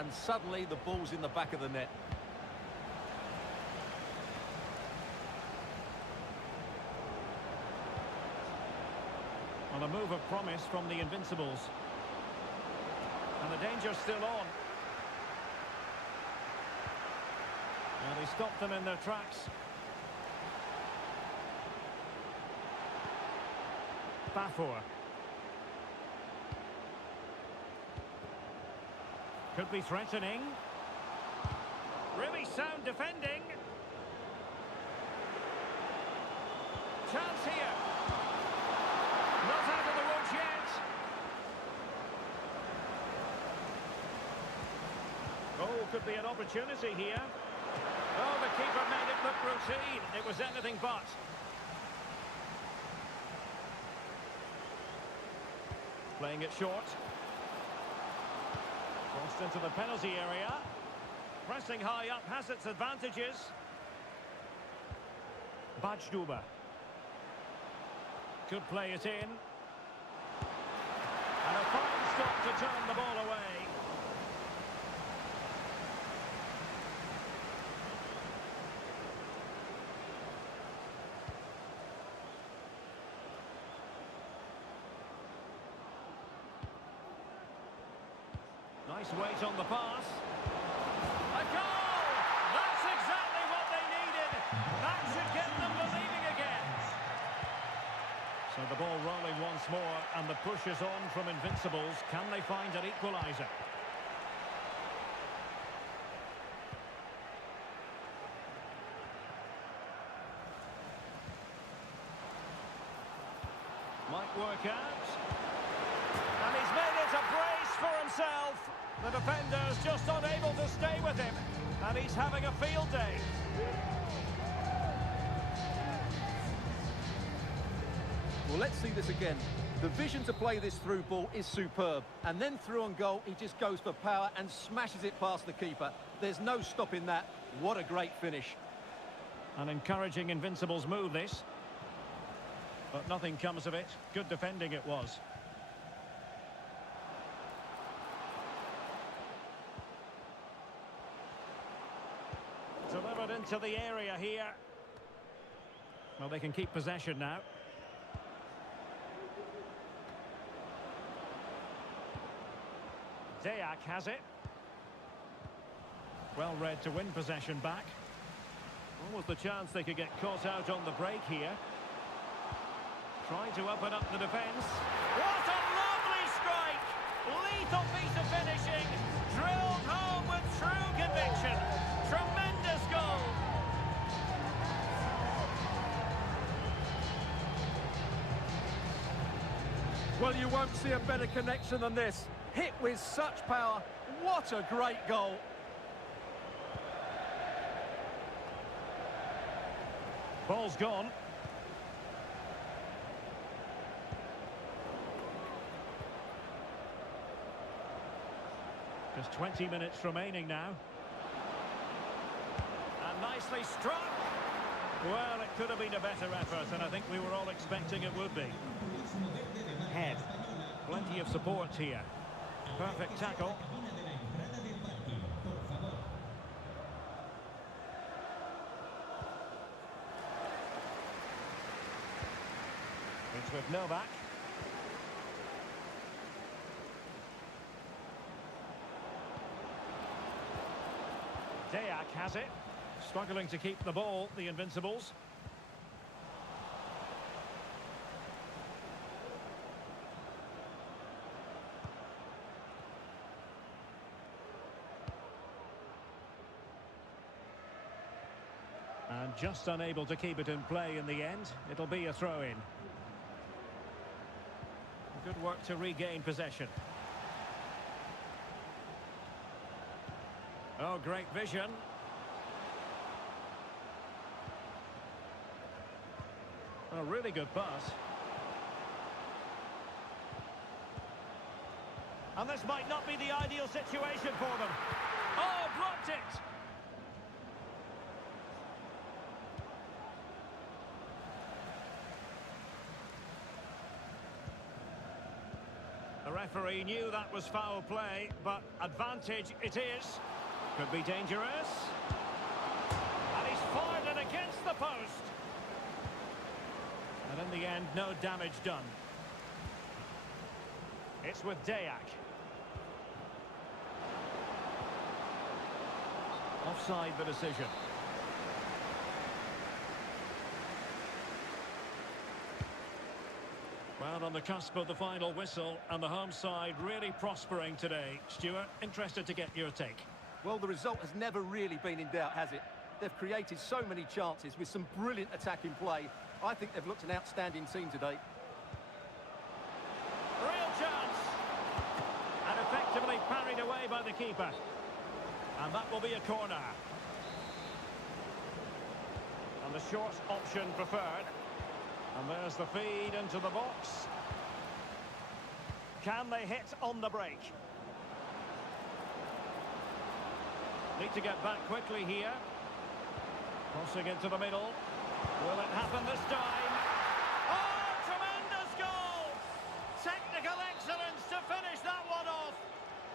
and suddenly the ball's in the back of the net. On a move of promise from the Invincibles. And the danger's still on. And he stopped them in their tracks. Bafour. Could be threatening. Really sound defending. Chance here. Not out of the woods yet. Oh, could be an opportunity here. Oh, the keeper made it look routine. It was anything but. Playing it short. Crossed into the penalty area. Pressing high up has its advantages. Bajduba. Could play it in. And a fine stop to turn the ball away. Nice weight on the pass. A goal! That's exactly what they needed. That should get them believing again. So the ball rolling once more, and the push is on from Invincibles. Can they find an equaliser? Might work out. And he's made it a brace for himself. The defender's just unable to stay with him. And he's having a field day. Well, let's see this again. The vision to play this through ball is superb. And then through on goal, he just goes for power and smashes it past the keeper. There's no stopping that. What a great finish. An encouraging Invincibles move, this. But nothing comes of it. Good defending it was. Delivered into the area here. Well, they can keep possession now. Deac has it. Well read to win possession back. Almost the chance they could get caught out on the break here. Trying to open up the defence. What a lovely strike! Lethal piece of finishing. Drilled home with true conviction. Tremendous goal. Well, you won't see a better connection than this. Hit with such power. What a great goal. Ball's gone. Just 20 minutes remaining now. And nicely struck. Well, it could have been a better effort, and I think we were all expecting it would be. Head. Plenty of support here. Perfect tackle. It's with Novak. Deac has it. Struggling to keep the ball, the Invincibles. And just unable to keep it in play in the end. It'll be a throw-in. Good work to regain possession. Oh, great vision. A really good pass. And this might not be the ideal situation for them. Oh, blocked it! The referee knew that was foul play, but advantage it is. Could be dangerous. And he's fired it against the post. And in the end, no damage done. It's with Dayak. Offside the decision. Well, on the cusp of the final whistle, and the home side really prospering today. Stuart, interested to get your take. Well, the result has never really been in doubt, has it? They've created so many chances with some brilliant attacking play. I think they've looked an outstanding team today. Real chance! And effectively parried away by the keeper. And that will be a corner. And the short option preferred. And there's the feed into the box. Can they hit on the break? Need to get back quickly here. Crossing into the middle. Will it happen this time? Oh, tremendous goal! Technical excellence to finish that one off.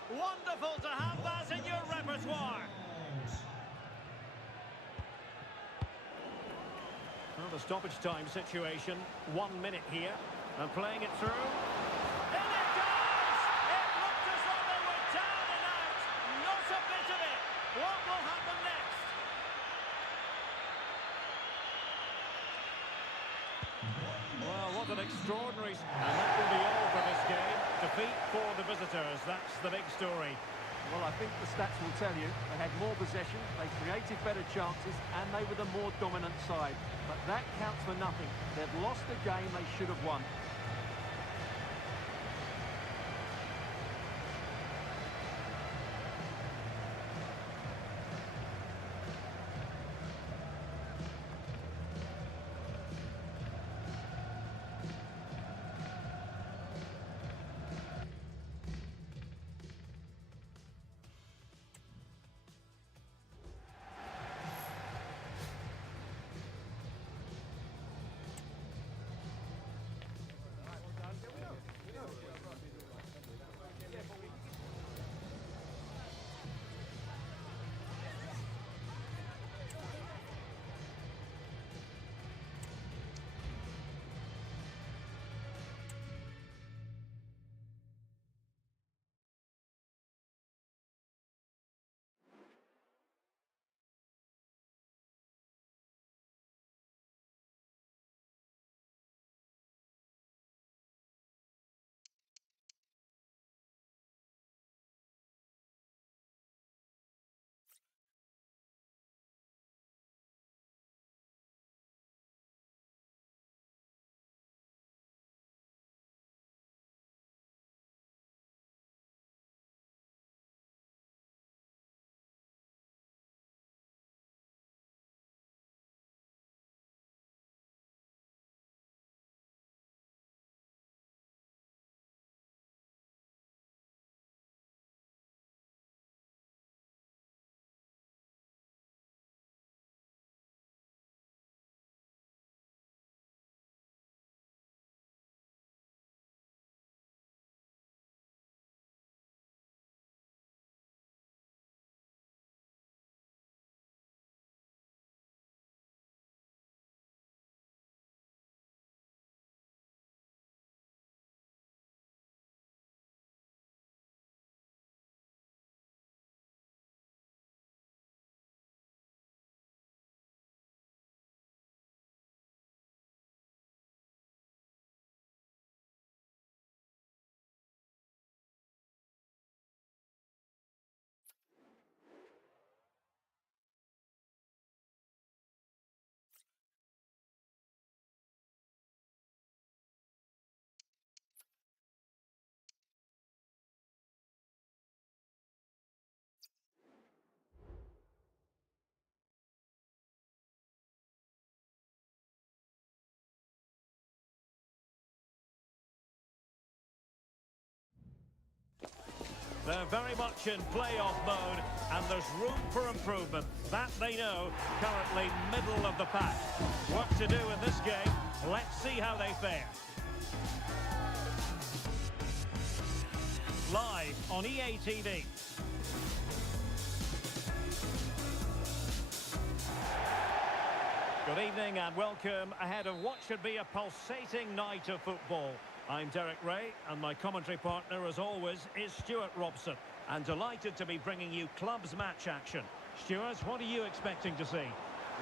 Wonderful to have that in your repertoire. Well, the stoppage time situation, 1 minute here, and playing it through. In it goes! It looked as though they were down and out. Not a bit of it. What will happen next? Well, what an extraordinary... And that will be all for this game. Defeat for the visitors, that's the big story. Well, I think the stats will tell you they had more possession, they created better chances, and they were the more dominant side. But that counts for nothing. They've lost the game they should have won. They're very much in playoff mode, and there's room for improvement. That they know, currently middle of the pack. Work to do in this game. Let's see how they fare. live on EA TV. Good evening and welcome ahead of what should be a pulsating night of football. I'm Derek Ray and my commentary partner as always is Stuart Robson. And delighted to be bringing you clubs match action. Stuart, what are you expecting to see?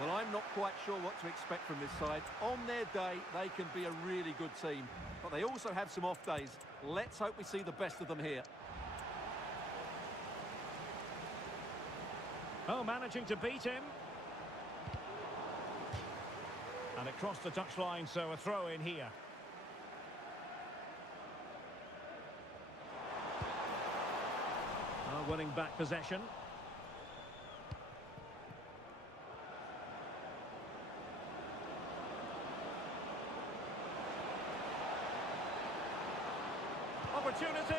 Well, I'm not quite sure what to expect from this side. On their day, they can be a really good team. But they also have some off days. Let's hope we see the best of them here. Oh, managing to beat him. And it crossed the touchline, so a throw in here. Winning back possession. Opportunity.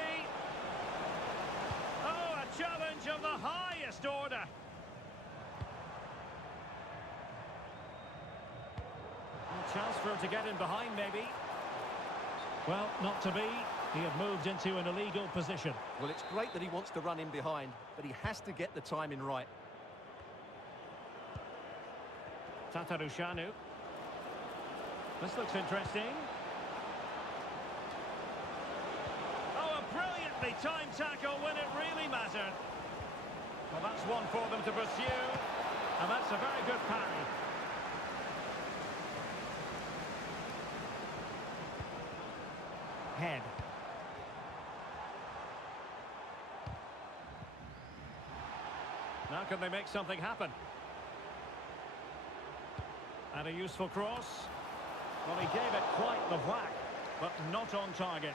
Oh, a challenge of the highest order. A chance for him to get in behind, maybe. Well, not to be. He had moved into an illegal position. Well, it's great that he wants to run in behind, but he has to get the timing right. Tatarushanu. This looks interesting. Oh, a brilliantly timed tackle when it really mattered. Well, that's one for them to pursue. And that's a very good parry. Head. Now can they make something happen? And a useful cross. Well, he gave it quite the whack, but not on target.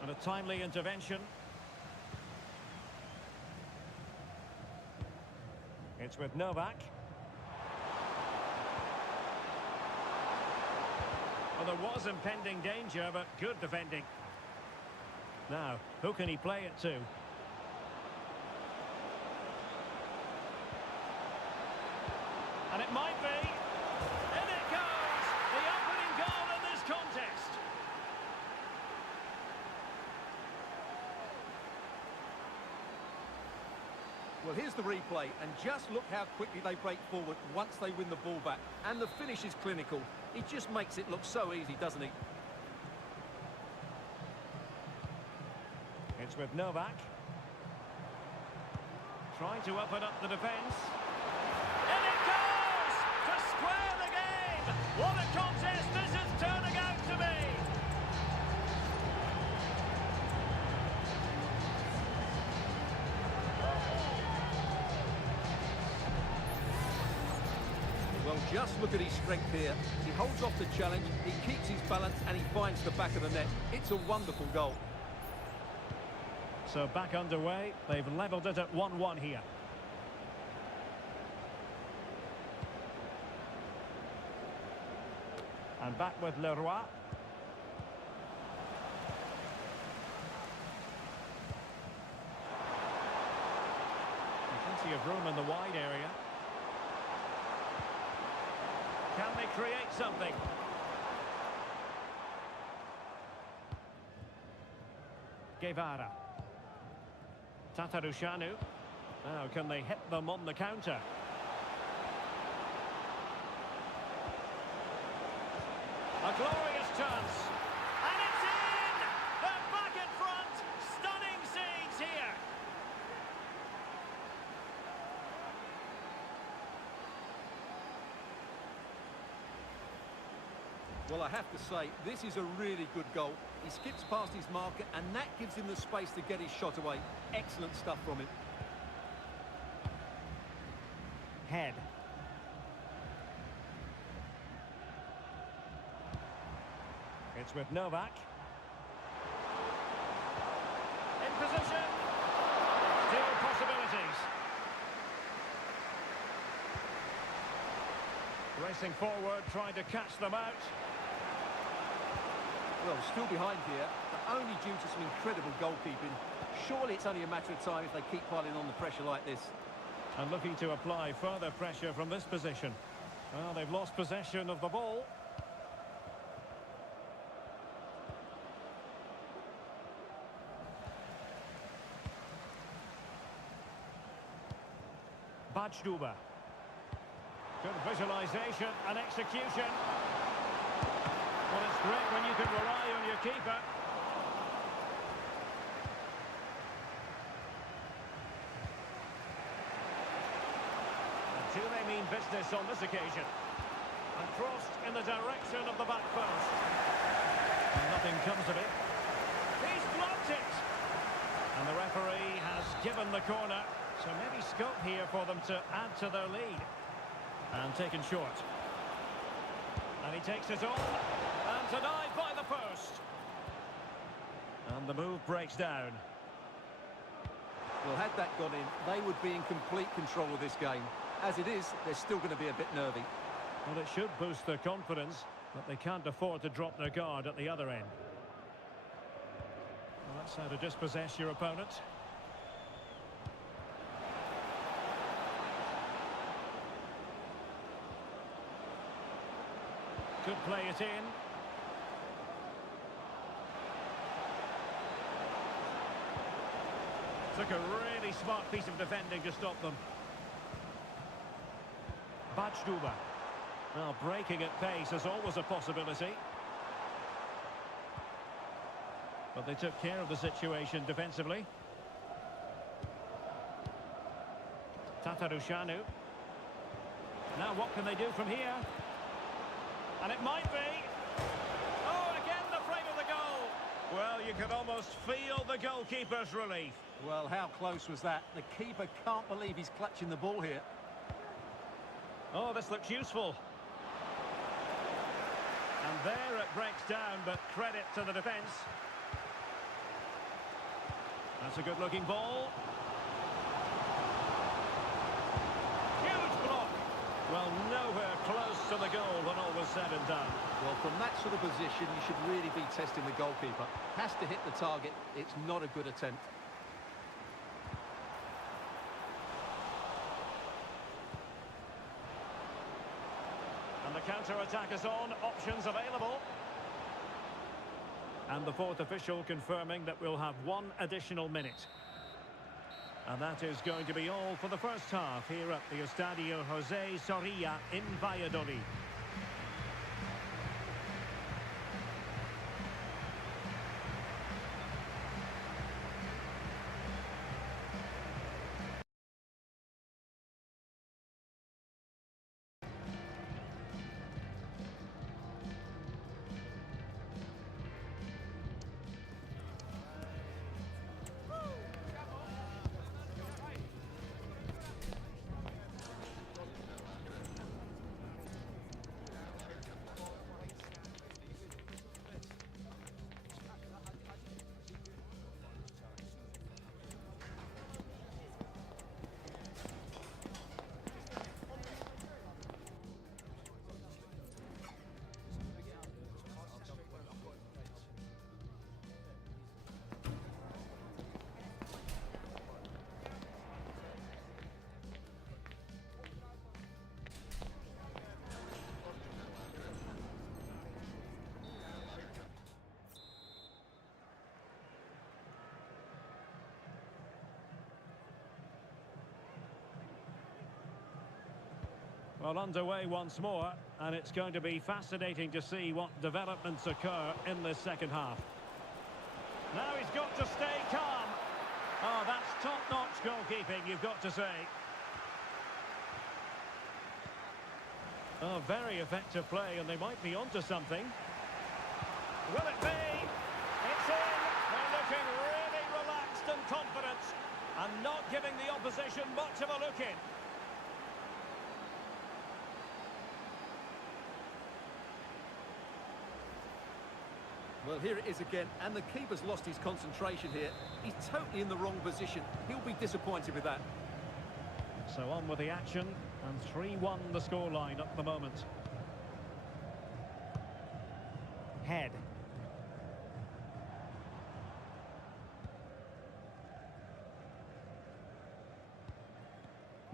And a timely intervention. It's with Novak. Well, there was impending danger, but good defending. Now, who can he play it to? And it might be. In it goes! The opening goal in this contest. Well, here's the replay, and just look how quickly they break forward once they win the ball back. And the finish is clinical. He just makes it look so easy, doesn't he? It's with Novak. Trying to open up the defence. In it goes! To square the game! What a contest this is turning out to be! Well, just look at his strength here. He holds off the challenge, he keeps his balance, and he finds the back of the net. It's a wonderful goal. So back underway, they've levelled it at 1-1 here. And back with Leroy. Plenty of room in the wide area. Can they create something? Guevara. Tatarushanu. Now, can they hit them on the counter? A glorious chance. And it's in! They're back in front! Stunning scenes here! Well, I have to say, this is a really good goal. He skips past his marker, and that gives him the space to get his shot away. Excellent stuff from him. Head. It's with Novak. In position. Still possibilities. Racing forward, trying to catch them out. Well, still behind here, but only due to some incredible goalkeeping. Surely it's only a matter of time if they keep piling on the pressure like this. And looking to apply further pressure from this position. Well, they've lost possession of the ball. Bajduba. Good visualisation and execution. Well, it's great when you can rely on your keeper. And do they mean business on this occasion? And crossed in the direction of the back post. And nothing comes of it. He's blocked it! And the referee has given the corner. So maybe scope here for them to add to their lead. And taken short. And he takes it on. And denied by the post. And the move breaks down. Well, had that gone in, they would be in complete control of this game. As it is, they're still going to be a bit nervy. Well, it should boost their confidence, but they can't afford to drop their guard at the other end. Well, that's how to dispossess your opponent. Could play it in. Took a really smart piece of defending to stop them. Bajduba. Now breaking at pace is always a possibility. But they took care of the situation defensively. Tatarushanu. Now what can they do from here? And it might be. Oh, again the frame of the goal. Well, you can almost feel the goalkeeper's relief. Well, how close was that? The keeper can't believe he's clutching the ball here. Oh, this looks useful. And there it breaks down, but credit to the defence. That's a good-looking ball. Huge block. Well, nowhere close to the goal when all was said and done. Well, from that sort of position, you should really be testing the goalkeeper. Has to hit the target. It's not a good attempt. And the counter-attack is on. Options available. And the fourth official confirming that we'll have one additional minute. And that is going to be all for the first half here at the Estadio José Zorrilla in Valladolid. Well, underway once more, and it's going to be fascinating to see what developments occur in this second half. Now he's got to stay calm. Oh, that's top-notch goalkeeping, you've got to say. Oh, very effective play, and they might be onto something. Will it be? It's in! They're looking really relaxed and confident, and not giving the opposition much of a look in. Well, here it is again, and the keeper's lost his concentration here. He's totally in the wrong position. He'll be disappointed with that. So on with the action, and 3-1 the scoreline at the moment. Head.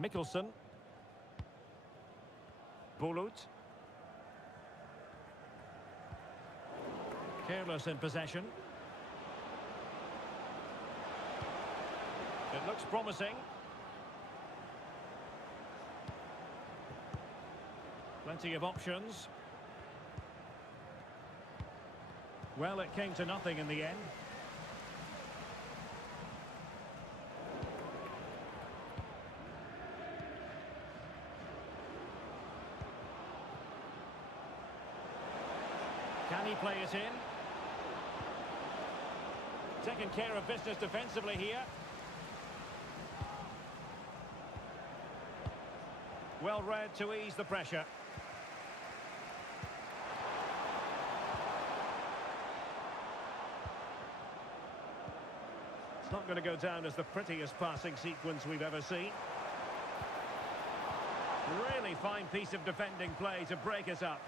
Mickelson. Bulut. Careless in possession. It looks promising. Plenty of options. Well, it came to nothing in the end. Can he play it in? Taking care of business defensively here. Well read to ease the pressure. It's not going to go down as the prettiest passing sequence we've ever seen. Really fine piece of defending play to break us up.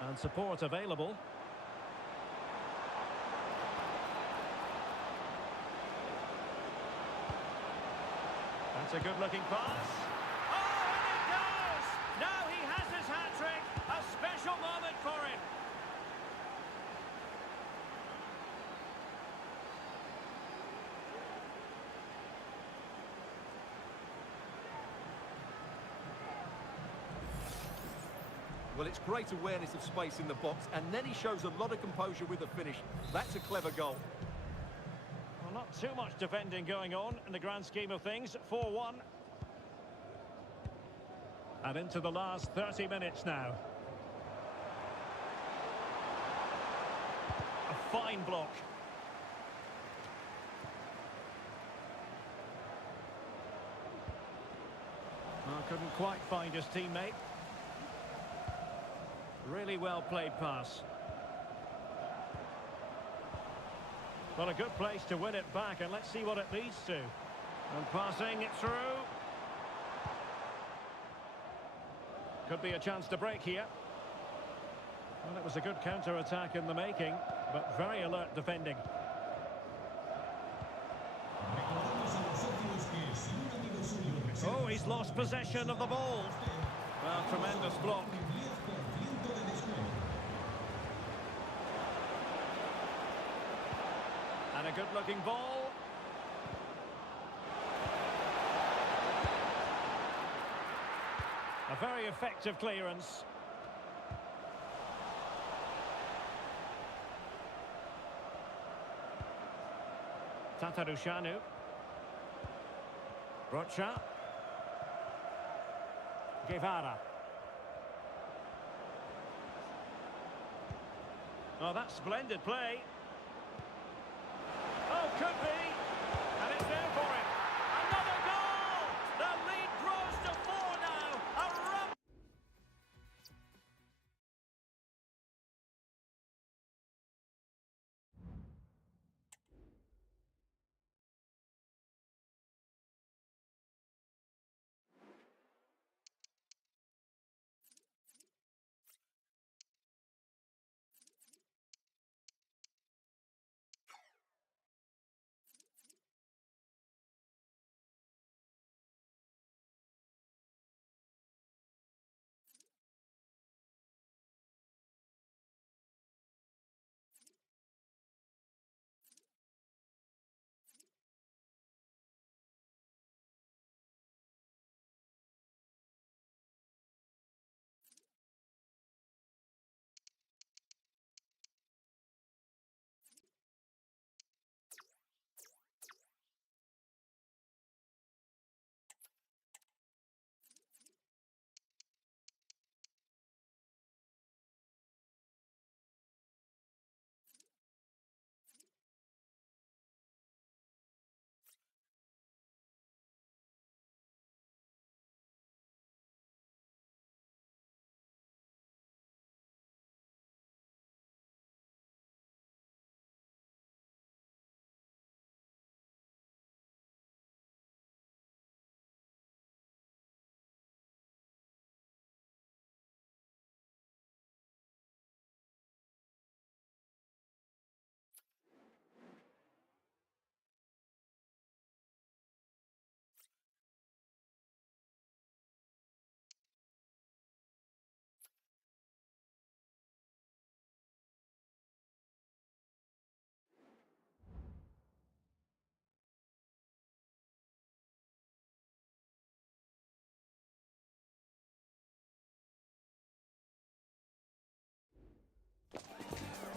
And support available. That's a good-looking pass. Oh, and it goes! Now he has his hat-trick. A special moment for him. Well, it's great awareness of space in the box, and then he shows a lot of composure with the finish. That's a clever goal. Well, not too much defending going on in the grand scheme of things. 4-1. And into the last 30 minutes now. A fine block. Well, couldn't quite find his teammate. Really well played pass. Well, a good place to win it back, and let's see what it leads to. And passing it through. Could be a chance to break here. Well, it was a good counter-attack in the making, but very alert defending. Oh, he's lost possession of the ball. Well, tremendous block. And a good-looking ball. A very effective clearance. Tatarushanu. Rocha. Guevara. Oh, that's splendid play. Oh, could be. And it's there for him. Another goal! The lead grows to 4 now. A run.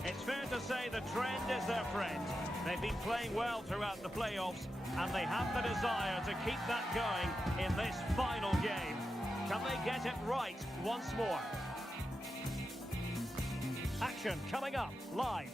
It's fair to say the trend is their friend. They've been playing well throughout the playoffs, and they have the desire to keep that going in this final game. Can they get it right once more? Action coming up live.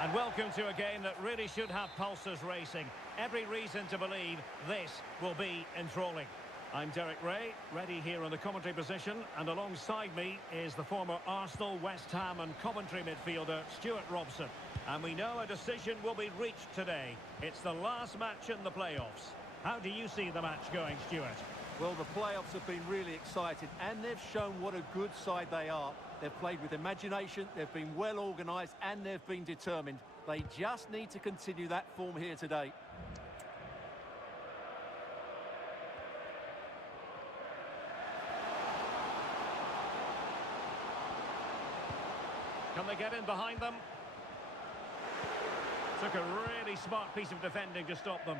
And welcome to a game that really should have pulses racing. Every reason to believe this will be enthralling. I'm Derek Ray, ready here on the commentary position, and alongside me is the former Arsenal, West Ham and Coventry midfielder Stuart Robson. And we know a decision will be reached today. It's the last match in the playoffs. How do you see the match going, Stuart? Well, the playoffs have been really exciting, and they've shown what a good side they are. They've played with imagination, they've been well organised, and they've been determined. They just need to continue that form here today. Can they get in behind them? Took a really smart piece of defending to stop them.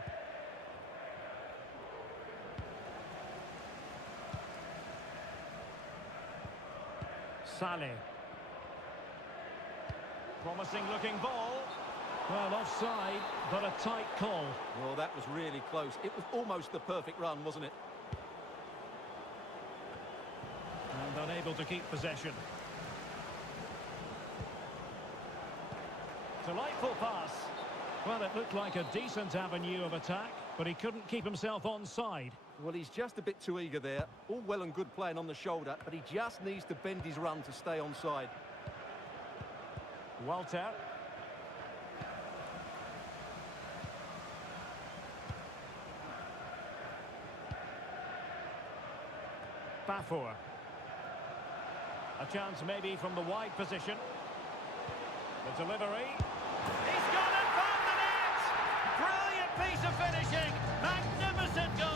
Saleh. Promising looking ball. Well, offside, but a tight call. Well, that was really close. It was almost the perfect run, wasn't it? And unable to keep possession. Delightful pass. Well, it looked like a decent avenue of attack, but he couldn't keep himself onside. Well, he's just a bit too eager there. All well and good playing on the shoulder, but he just needs to bend his run to stay onside. Walter. Bafour. A chance maybe from the wide position. The delivery. He's gone and found the net! Brilliant piece of finishing! Magnificent goal!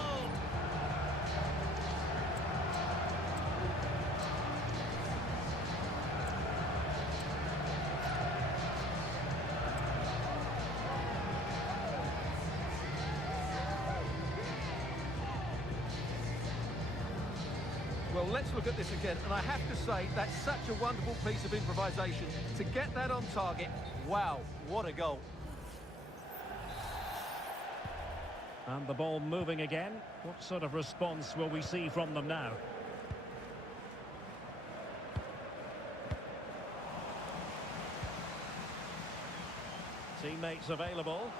Well, let's look at this again, and I have to say, that's such a wonderful piece of improvisation. To get that on target, wow, what a goal. And the ball moving again. What sort of response will we see from them now? Teammates available.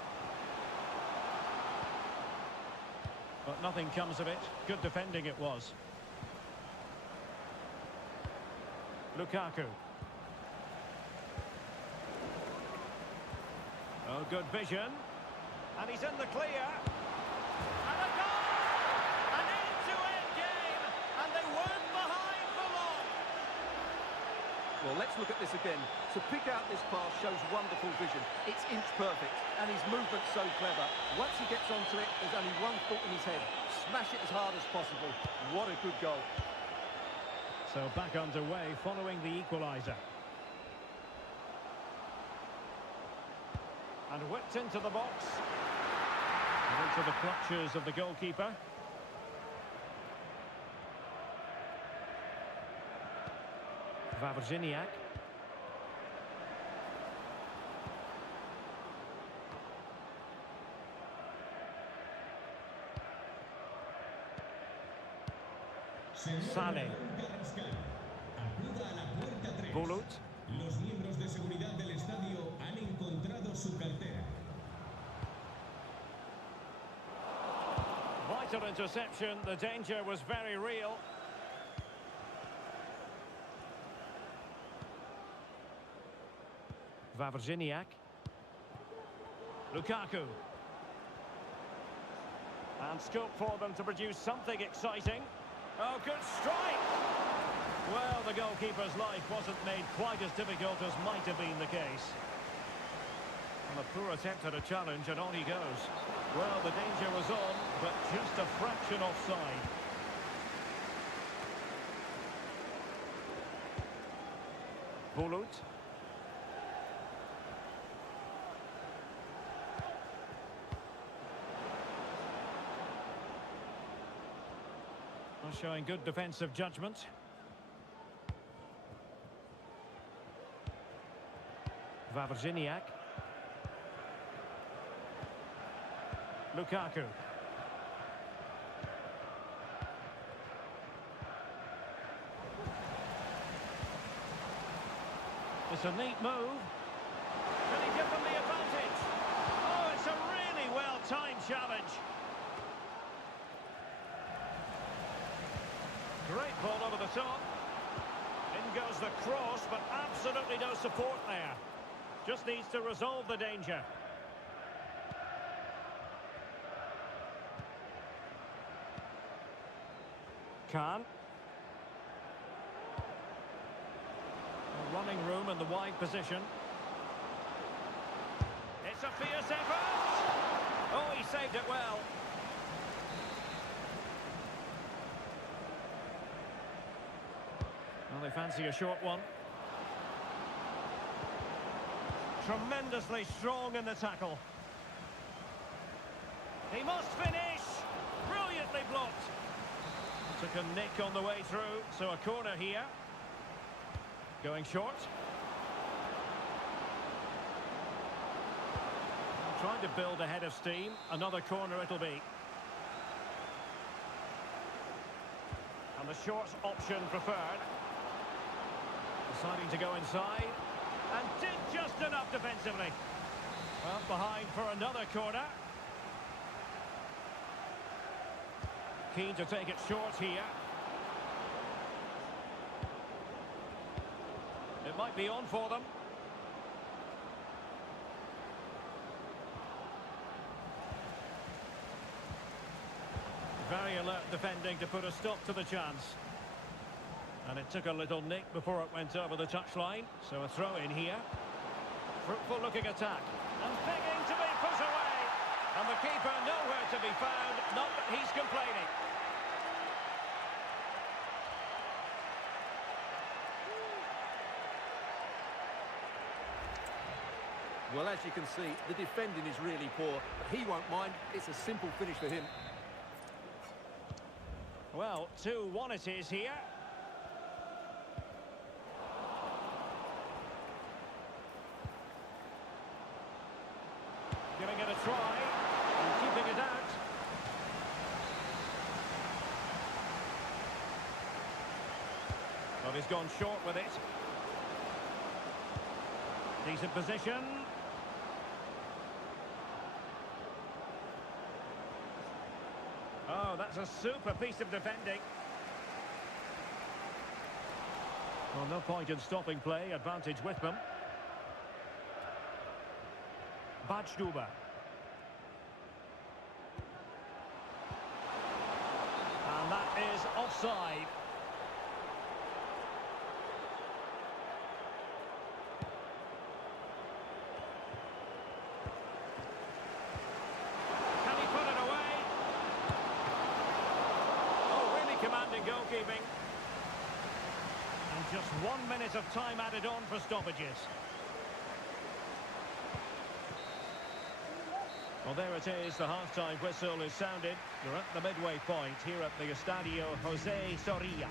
But nothing comes of it. Good defending it was. Lukaku. Oh, good vision. And he's in the clear. And a goal! An end-to-end game. And they weren't behind for long. Well, let's look at this again. To pick out this pass shows wonderful vision. It's inch perfect, and his movement's so clever. Once he gets onto it, there's only one thought in his head. Smash it as hard as possible. What a good goal. So back underway following the equaliser. And whipped into the box. And into the clutches of the goalkeeper. Wawrzyniak. Saleh. Bulut. Los miembros de seguridad del estadio han encontrado su cartera. Vital interception. The danger was very real. Wawrzyniak. Lukaku. And scope for them to produce something exciting. Oh, good strike! Well, the goalkeeper's life wasn't made quite as difficult as might have been the case. And a poor attempt at a challenge, and on he goes. Well, the danger was on, but just a fraction offside. Bulut. Showing good defensive judgment. Wawrzyniak. Lukaku. It's a neat move. Can he give them the advantage? Oh, it's a really well-timed challenge. Great ball over the top. In goes the cross, but absolutely no support there. Just needs to resolve the danger. Khan. Running room in the wide position. It's a fierce effort. Oh, he saved it well. Well, they fancy a short one. Tremendously strong in the tackle. He must finish. Brilliantly blocked. Took a nick on the way through, so a corner here. Going short. Trying to build a head of steam. Another corner it'll be. And the short option preferred. Deciding to go inside. And did just enough defensively. Well, behind for another corner. Keen to take it short here. It might be on for them. Very alert defending to put a stop to the chance. And it took a little nick before it went over the touchline. So a throw in here. Fruitful looking attack. And begging to be put away. And the keeper nowhere to be found. Not that he's complaining. Well, as you can see, the defending is really poor, but he won't mind. It's a simple finish for him. Well, 2-1 it is here. Giving it a try and keeping it out. Well, he's gone short with it. Decent position. Oh, that's a super piece of defending. Well, no point in stopping play. Advantage with them. Badstuber. And that is offside. Can he put it away? Oh, really commanding goalkeeping. And just 1 minute of time added on for stoppages. Well, there it is. The half-time whistle is sounded. You're at the midway point here at the Estadio José Zorrilla.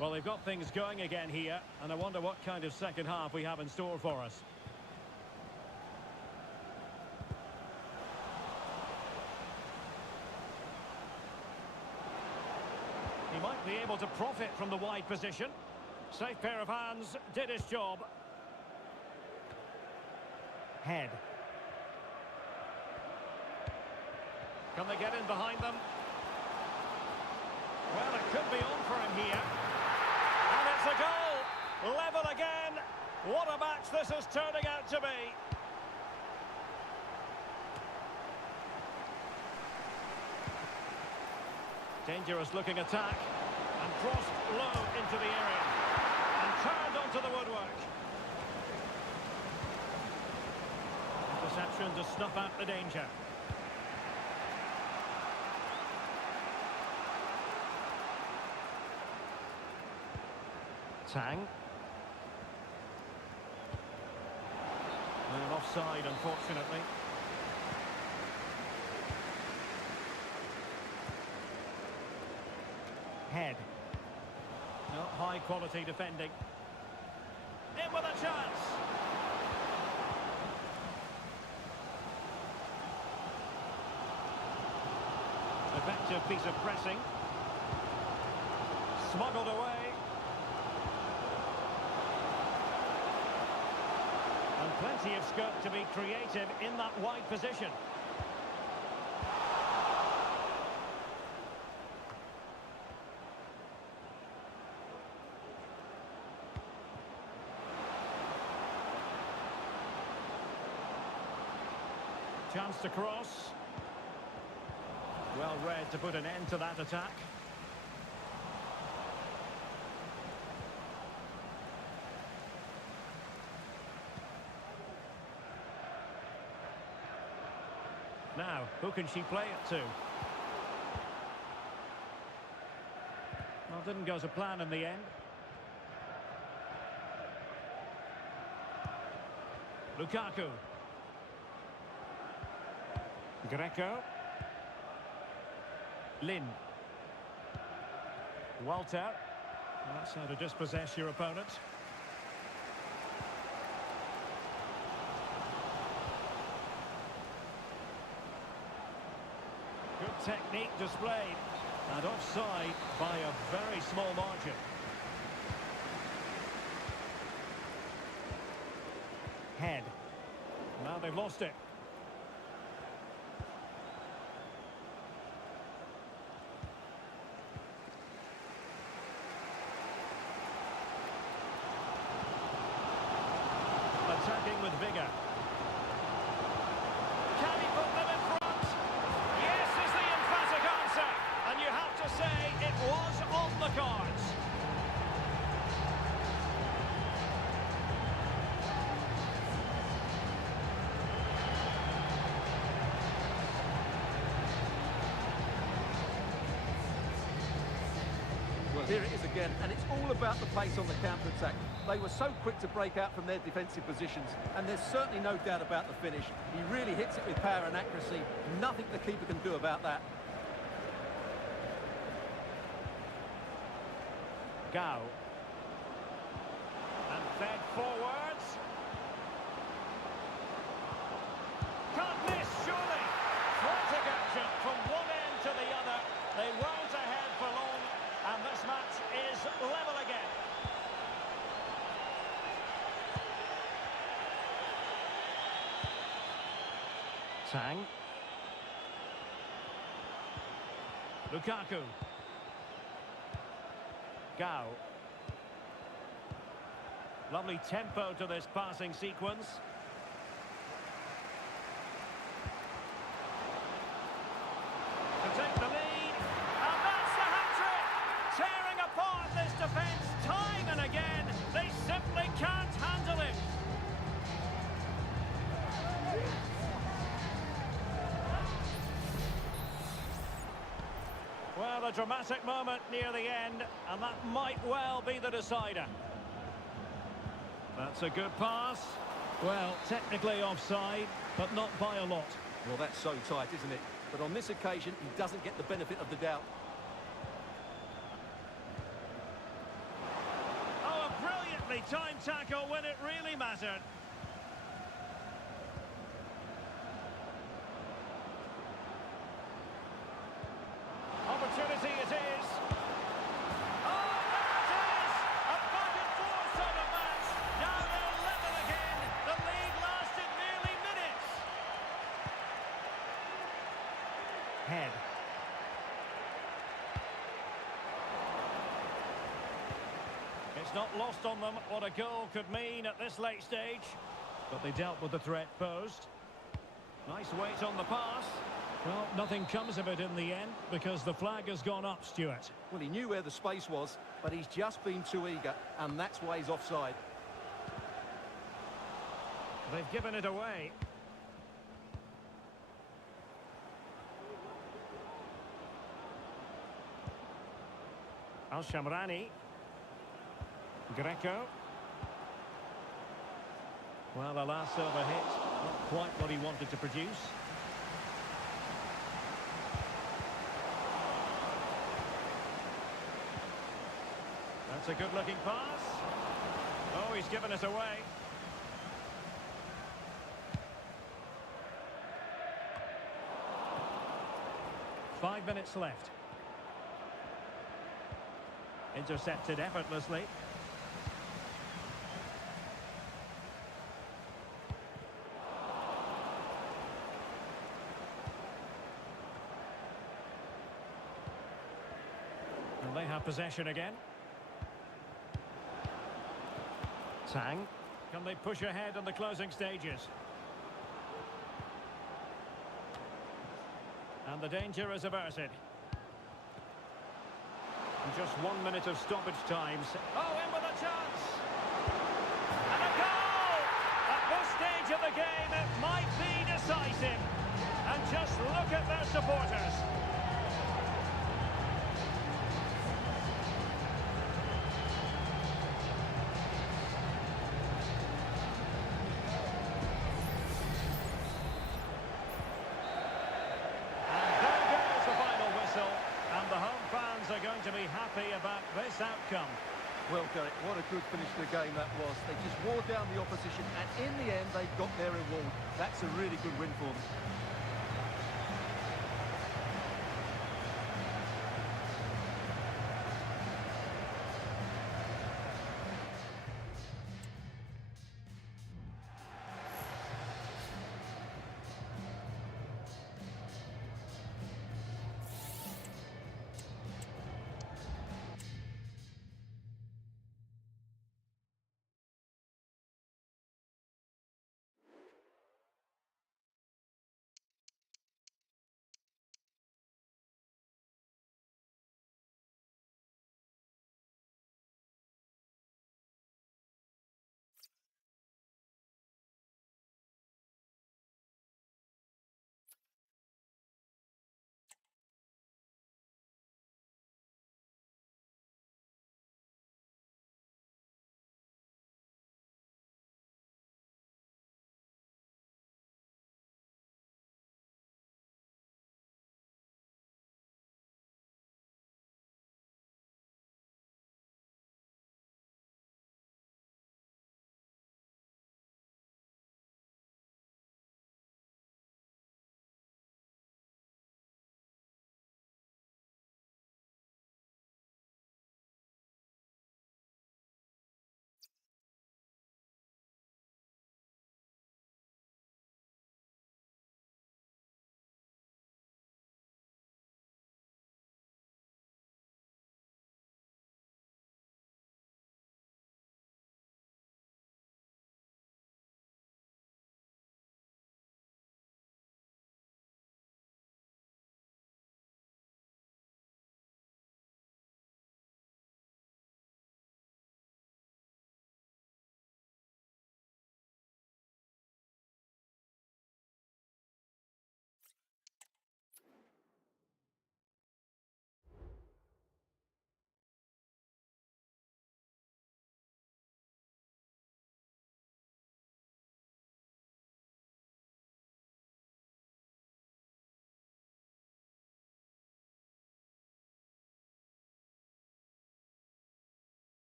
Well, they've got things going again here, and I wonder what kind of second half we have in store for us. able to profit from the wide position. Safe pair of hands, did his job. Head. Can they get in behind them? Well, it could be on for him here. And it's a goal! Level again! What a match this is turning out to be! Dangerous looking attack. And crossed low into the area. And turned onto the woodwork. Interception to snuff out the danger. Tang. And offside, unfortunately. Head. Not high quality defending. In with a chance. Effective piece of pressing. Smuggled away. And plenty of scope to be creative in that wide position. Chance to cross. Well read to put an end to that attack. Now, who can she play it to? Well, didn't go to plan in the end. Lukaku. Greco. Lin. Walter. Well, that's how to dispossess your opponent. Good technique displayed. And offside by a very small margin. Head. Now they've lost it. Attacking with vigour. Can he put them in front? Yes is the emphatic answer. And you have to say it was on the cards. Well, here it is again, and it's all about the pace on the counter-attack. They were so quick to break out from their defensive positions, and there's certainly no doubt about the finish. He really hits it with power and accuracy. Nothing the keeper can do about that. Gao. And fed forwards. Can't miss, surely. Frantic action from one end to the other. They weren't ahead for long, and this match is level again. Tang. Lukaku. Gao. Lovely tempo to this passing sequence. To take the lead, and that's the hat-trick! Tearing apart this defence time and again. They simply can't handle it. Well, a dramatic moment near the end, and that might well be the decider. That's a good pass. Well, technically offside, but not by a lot. Well, that's so tight, isn't it? But on this occasion, he doesn't get the benefit of the doubt. Oh, a brilliantly timed tackle when it really mattered. Opportunity it is. Head. It's not lost on them what a goal could mean at this late stage. But they dealt with the threat posed. Nice weight on the pass. Well, nothing comes of it in the end because the flag has gone up, Stuart. Well, he knew where the space was, but he's just been too eager, and that's why he's offside. They've given it away. Al-Shamrani. Greco. Well, the last over hit, not quite what he wanted to produce. That's a good-looking pass. Oh, he's given it away. Five minutes left. Intercepted effortlessly. And they have possession again. Tang. Can they push ahead in the closing stages? And the danger is averted. And just 1 minute of stoppage times. Oh, in with a chance! And a goal! At this stage of the game, it might be decisive. And just look at their supporters. Are going to be happy about this outcome. Well, Derek, what a good finish to the game that was. They just wore down the opposition, and in the end, they got their reward. That's a really good win for them.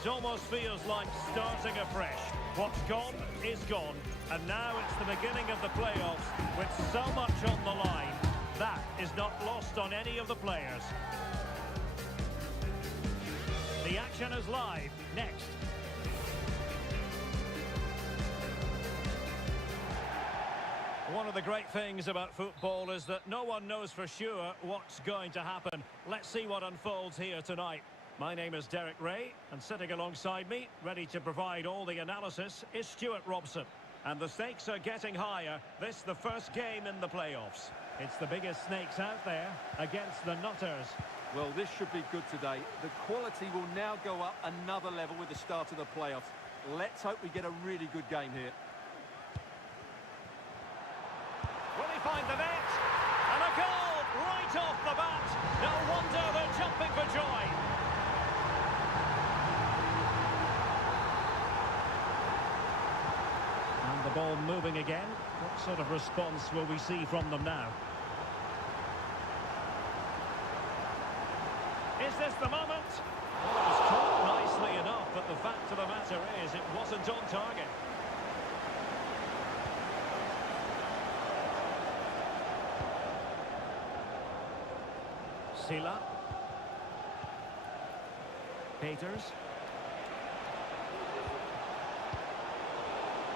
It almost feels like starting afresh. What's gone is gone. And now it's the beginning of the playoffs with so much on the line. That is not lost on any of the players. The action is live. Next. One of the great things about football is that no one knows for sure what's going to happen. Let's see what unfolds here tonight. My name is Derek Ray, and sitting alongside me, ready to provide all the analysis, is Stuart Robson. And the stakes are getting higher. This the first game in the playoffs. It's the biggest snakes out there against the Nutters. Well, this should be good today. The quality will now go up another level with the start of the playoffs. Let's hope we get a really good game here. Will he find the net? And a goal right off the bat. No wonder they're jumping for joy. And the ball moving again. What sort of response will we see from them now? Is this the moment? Well, it was caught nicely enough, but the fact of the matter is it wasn't on target. Sila. Peters.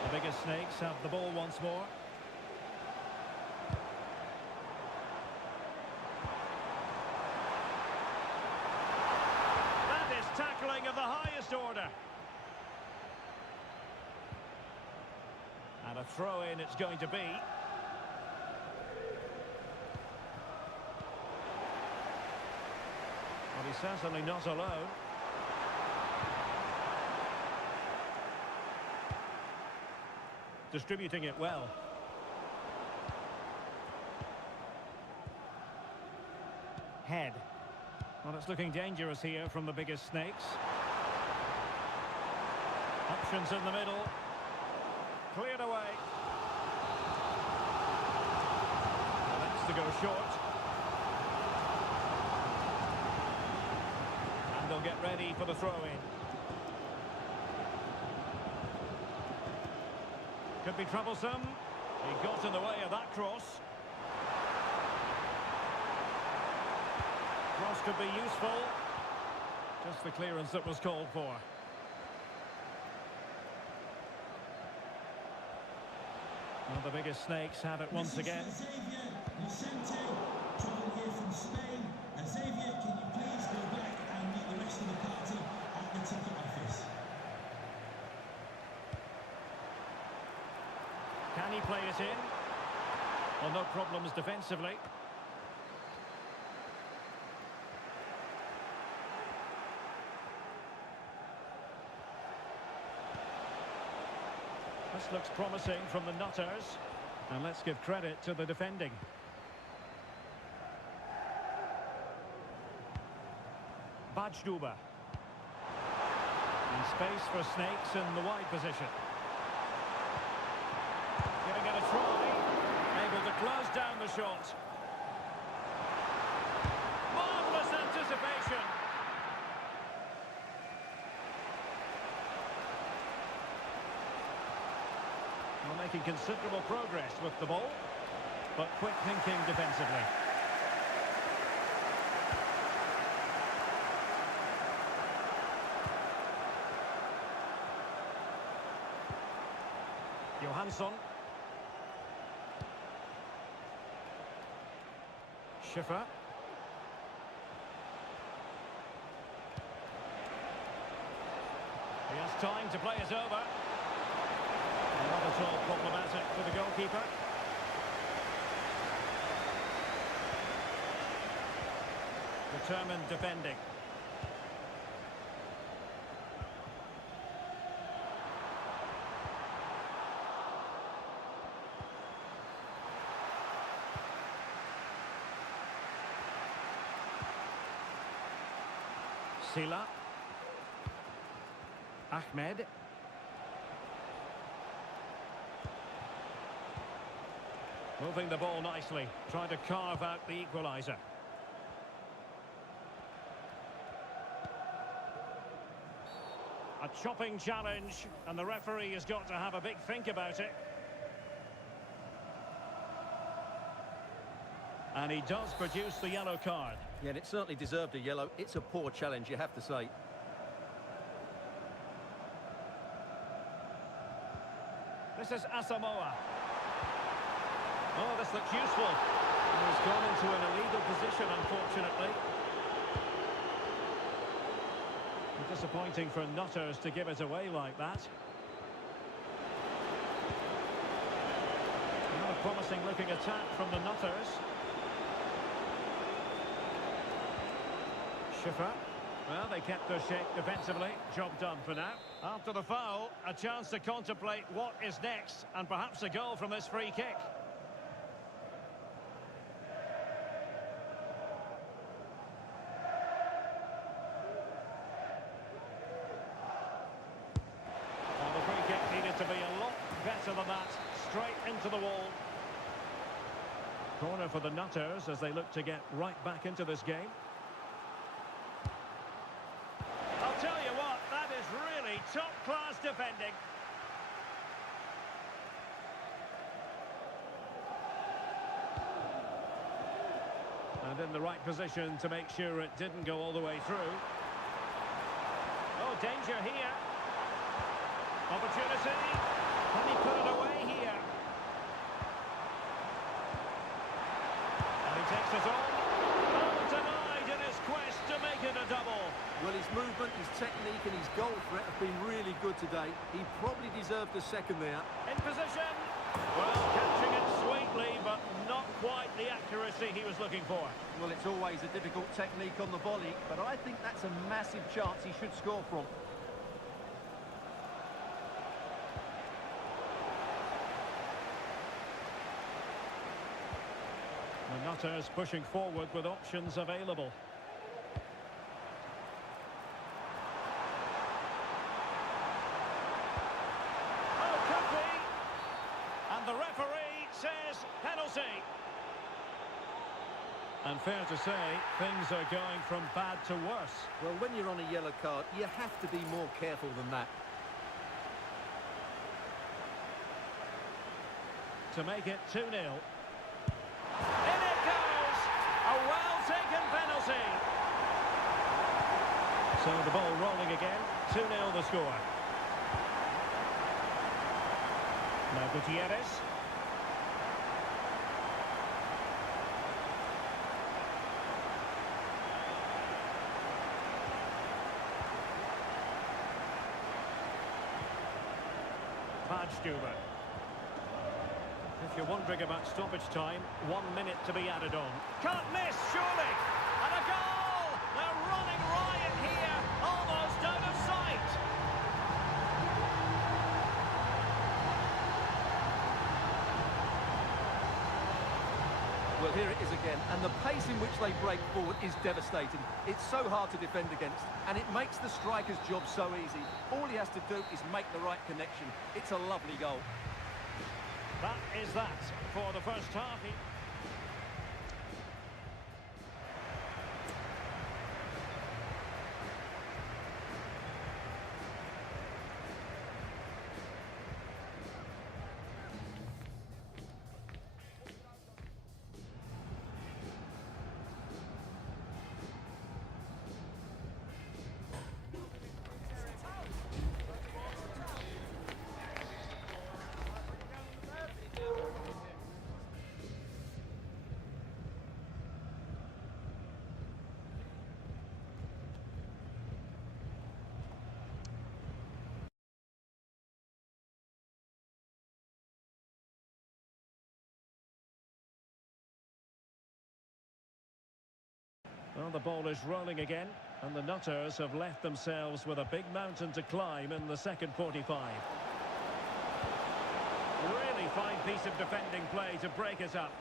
The biggest snakes have the ball once more. That is tackling of the highest order. And a throw-in it's going to be. Well, he's certainly not alone. Distributing it well. Head. Well, it's looking dangerous here from the biggest snakes. Options in the middle. Cleared away. That's to go short. And they'll get ready for the throw-in. Could be troublesome. He got in the way of that cross. Cross could be useful. Just the clearance that was called for. Well, the biggest snakes have it once again. Travel here from Spain. Xavier, can you please go back and meet the rest of the party at the ticket office? Can he play it in? Well, no problems defensively. This looks promising from the Nutters. And let's give credit to the defending. Bajduba. And space for snakes in the wide position. Giving it a try. Able to close down the shot. Marvellous anticipation. Well, making considerable progress with the ball, but quick thinking defensively. Johansson. Schiffer. He has time to play it over. Not at all problematic for the goalkeeper. Determined defending. Sila. Ahmed. Moving the ball nicely, trying to carve out the equaliser. A chopping challenge, and the referee has got to have a big think about it. And he does produce the yellow card. Yeah, and it certainly deserved a yellow. It's a poor challenge, you have to say. This is Asamoah. Oh, this looks useful. He's gone into an illegal position, unfortunately. Disappointing for Nutters to give it away like that. Another promising looking attack from the Nutters. Schiffer. Well, they kept their shape defensively. Job done for now. After the foul, a chance to contemplate what is next, and perhaps a goal from this free kick. Well, the free kick needed to be a lot better than that. Straight into the wall. Corner for the Nutters as they look to get right back into this game. I'll tell you what, that is really top-class defending. And in the right position to make sure it didn't go all the way through. Oh, danger here. Opportunity. Can he put it away here? And he takes it on. Oh, denied in his quest to make it a double. Well, his movement, his technique and his goal threat have been really good today. He probably deserved a second there. In position. Well, catching it sweetly, but not quite the accuracy he was looking for. Well, it's always a difficult technique on the volley, but I think that's a massive chance he should score from. The Nutters pushing forward with options available. Oh, could be. And the referee says penalty. And fair to say, things are going from bad to worse. Well, when you're on a yellow card, you have to be more careful than that. To make it 2-0. In it goes! A well-taken penalty. So the ball rolling again. 2-0 the score. Now Gutierrez. Badstuber. If you're wondering about stoppage time, 1 minute to be added on. Can't miss, surely! And a goal! They're running riot here, almost out of sight! Well, here it is again, and the pace in which they break forward is devastating. It's so hard to defend against, and it makes the striker's job so easy. All he has to do is make the right connection. It's a lovely goal. That is that for the first half. Well, the ball is rolling again, and the Nutters have left themselves with a big mountain to climb in the second 45. Really fine piece of defending play to break it up.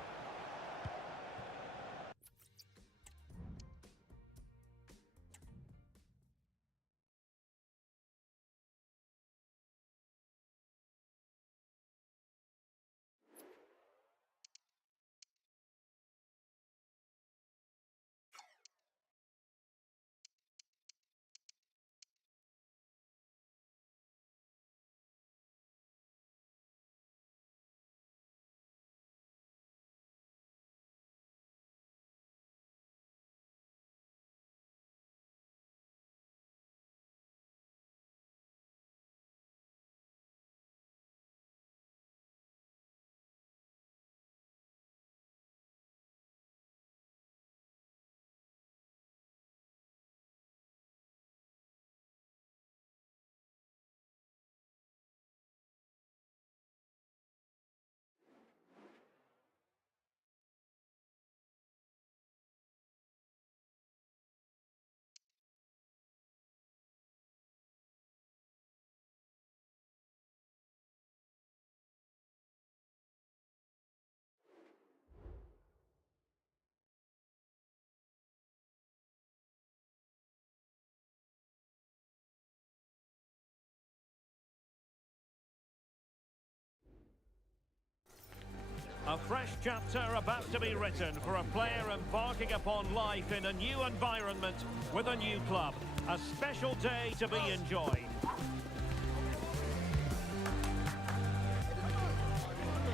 A fresh chapter about to be written for a player embarking upon life in a new environment with a new club. A special day to be enjoyed.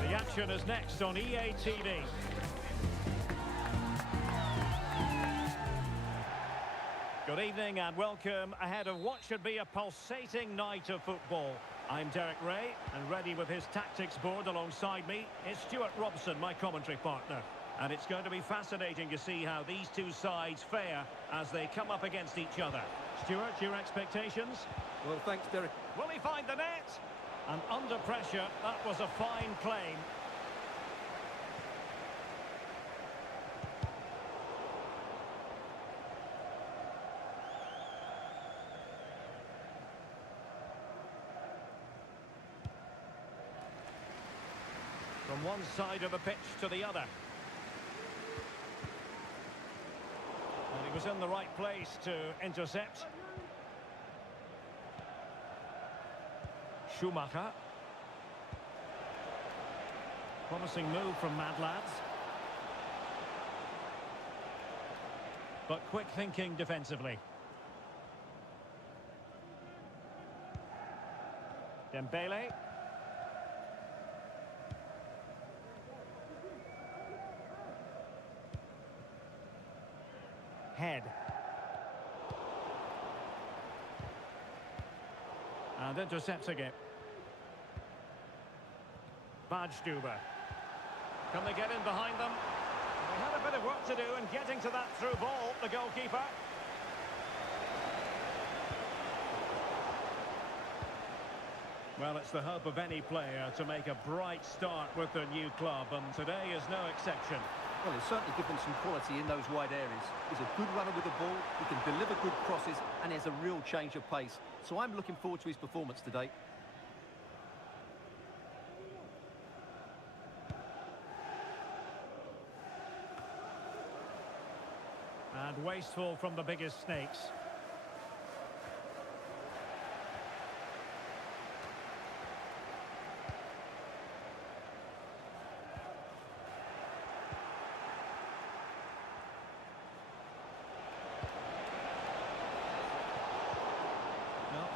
The action is next on EA TV. Good evening and welcome ahead of what should be a pulsating night of football. I'm Derek Ray, and ready with his tactics board alongside me is Stuart Robson, my commentary partner. And it's going to be fascinating to see how these two sides fare as they come up against each other. Stuart, your expectations? Well, thanks, Derek. Will he find the net? And under pressure, that was a fine claim. From one side of the pitch to the other. And he was in the right place to intercept. Schumacher. Promising move from Mad Lads. But quick thinking defensively. Dembele. Head. And intercepting it. Badstuber. Can they get in behind them? They had a bit of work to do in getting to that through ball, the goalkeeper. Well, it's the hope of any player to make a bright start with their new club, and today is no exception. Well, he's certainly given some quality in those wide areas. He's a good runner with the ball, he can deliver good crosses, and he has a real change of pace. So I'm looking forward to his performance today. And wasteful from the biggest snakes.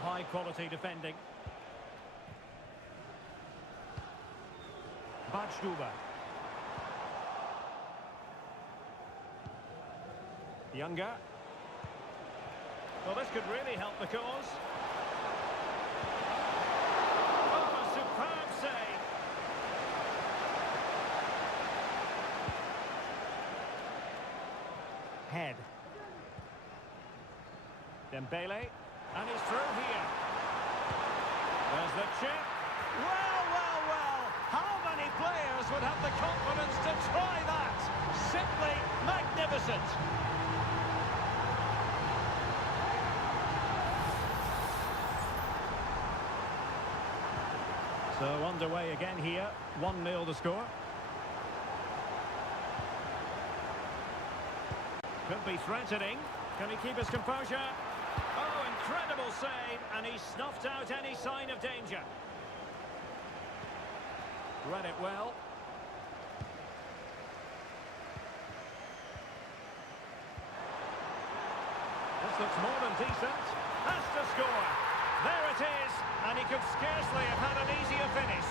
High quality defending. Badstuber. Younger. Well, this could really help the cause. Oh, a superb save. Head. Dembele. And he's through here. There's the chip. Well, well, well. How many players would have the confidence to try that? Simply magnificent. So underway again here. 1-0 the score. Could be threatening. Can he keep his composure? Oh, incredible save, and he snuffed out any sign of danger. Read it well. This looks more than decent. Has to score. There it is, and he could scarcely have had an easier finish.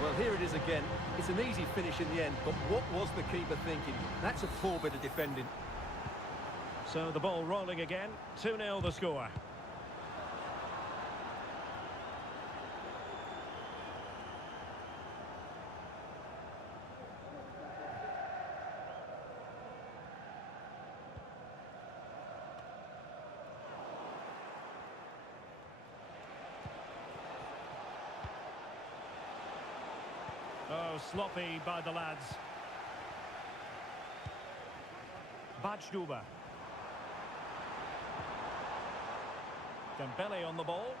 Well, here it is again. It's an easy finish in the end, but what was the keeper thinking? That's a poor bit of defending. So the ball rolling again. 2-0 the score. Oh, sloppy by the lads. Badstuber. Dembele on the ball.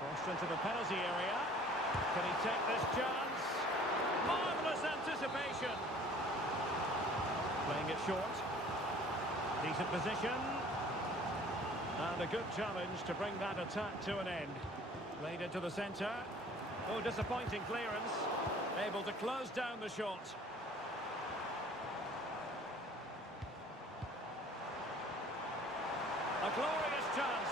Crossed into the penalty area. Can he take this chance? Marvellous anticipation. Playing it short. Decent position. And a good challenge to bring that attack to an end. Played into the centre. Oh, disappointing clearance. Able to close down the shot. A glorious chance.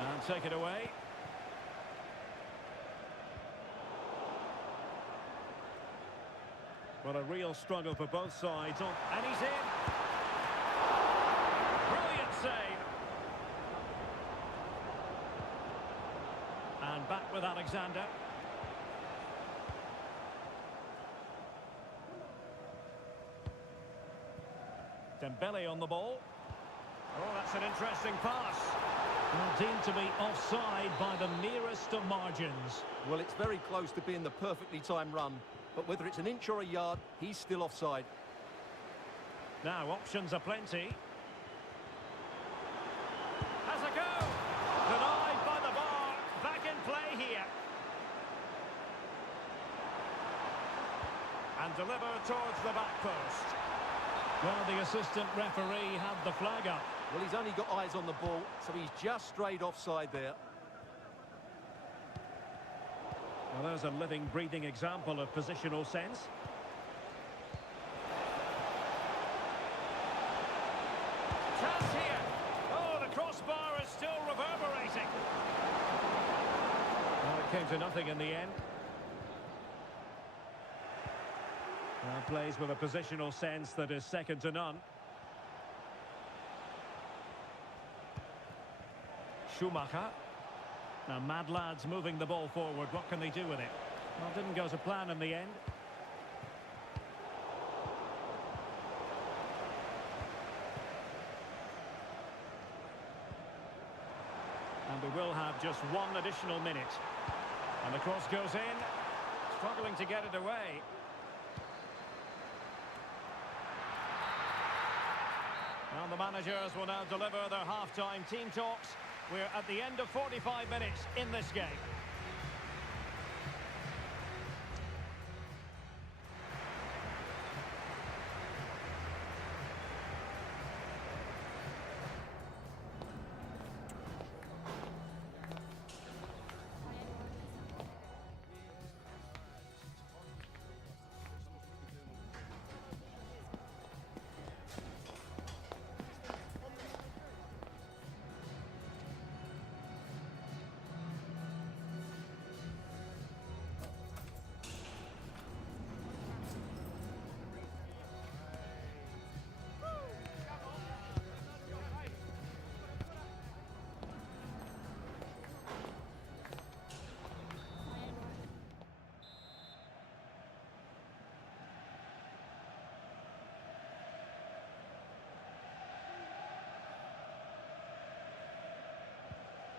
And take it away. Well, a real struggle for both sides. And he's in. Brilliant save. And back with Alexander. Dembele on the ball. Oh, that's an interesting pass. Well, deemed to be offside by the nearest of margins. Well, it's very close to being the perfectly timed run, but whether it's an inch or a yard, he's still offside. Now, options are plenty. Has a go! Denied by the bar. Back in play here. And delivered towards the back post. Well, the assistant referee had the flag up. Well, he's only got eyes on the ball, so he's just strayed offside there. Well, there's a living, breathing example of positional sense. Chance here. Oh, the crossbar is still reverberating. Well, it came to nothing in the end. Well, plays with a positional sense that is second to none. Schumacher. Now, mad lads moving the ball forward. What can they do with it? Well, didn't go to plan in the end. And we will have just one additional minute. And the cross goes in. Struggling to get it away. And the managers will now deliver their half-time team talks. We're at the end of 45 minutes in this game.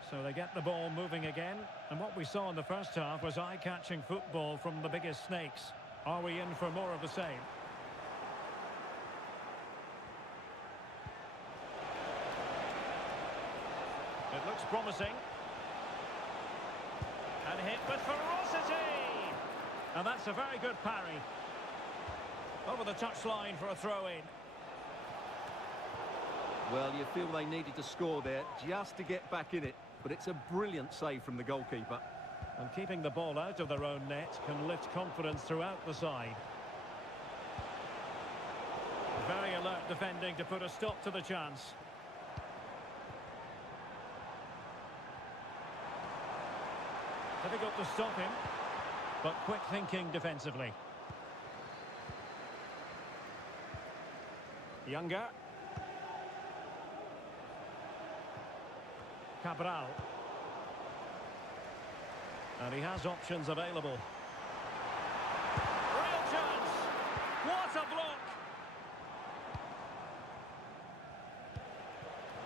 So they get the ball moving again. And what we saw in the first half was eye-catching football from the biggest snakes. Are we in for more of the same? It looks promising. And hit with ferocity! And that's a very good parry. Over the touchline for a throw-in. Well, you feel they needed to score there just to get back in it. But it's a brilliant save from the goalkeeper. And keeping the ball out of their own net can lift confidence throughout the side. Very alert defending to put a stop to the chance. Difficult to stop him, but quick thinking defensively. Younger. Cabral. And he has options available. Real chance! What a block!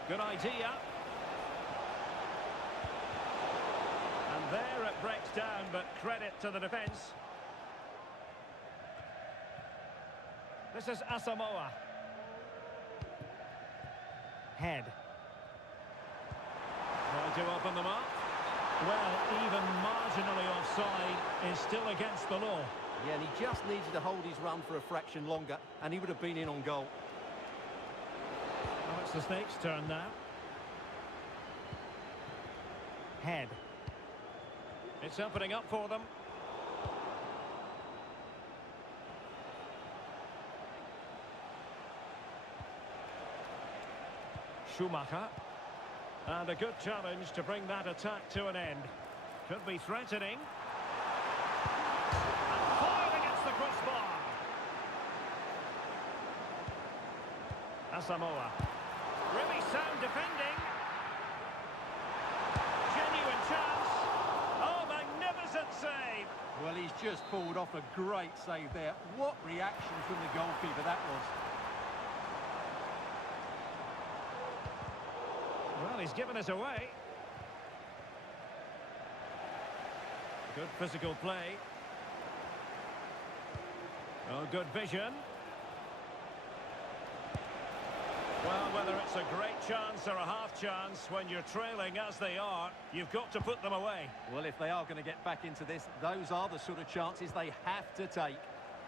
Good idea. And there it breaks down, but credit to the defence. This is Asamoah. Head. Trying to open them up. Well, even marginally offside is still against the law. Yeah, and he just needed to hold his run for a fraction longer, and he would have been in on goal. Well, it's the Snakes' turn now. Head. It's opening up for them. Schumacher. And a good challenge to bring that attack to an end. Could be threatening. And fired against the crossbar. Asamoah. Really sound defending. Genuine chance. Oh, magnificent save. Well, he's just pulled off a great save there. What reaction from the goalkeeper that was. Well, he's given us away. Good physical play. Oh, good vision. Well, whether it's a great chance or a half chance, when you're trailing as they are, you've got to put them away. Well, if they are going to get back into this, those are the sort of chances they have to take.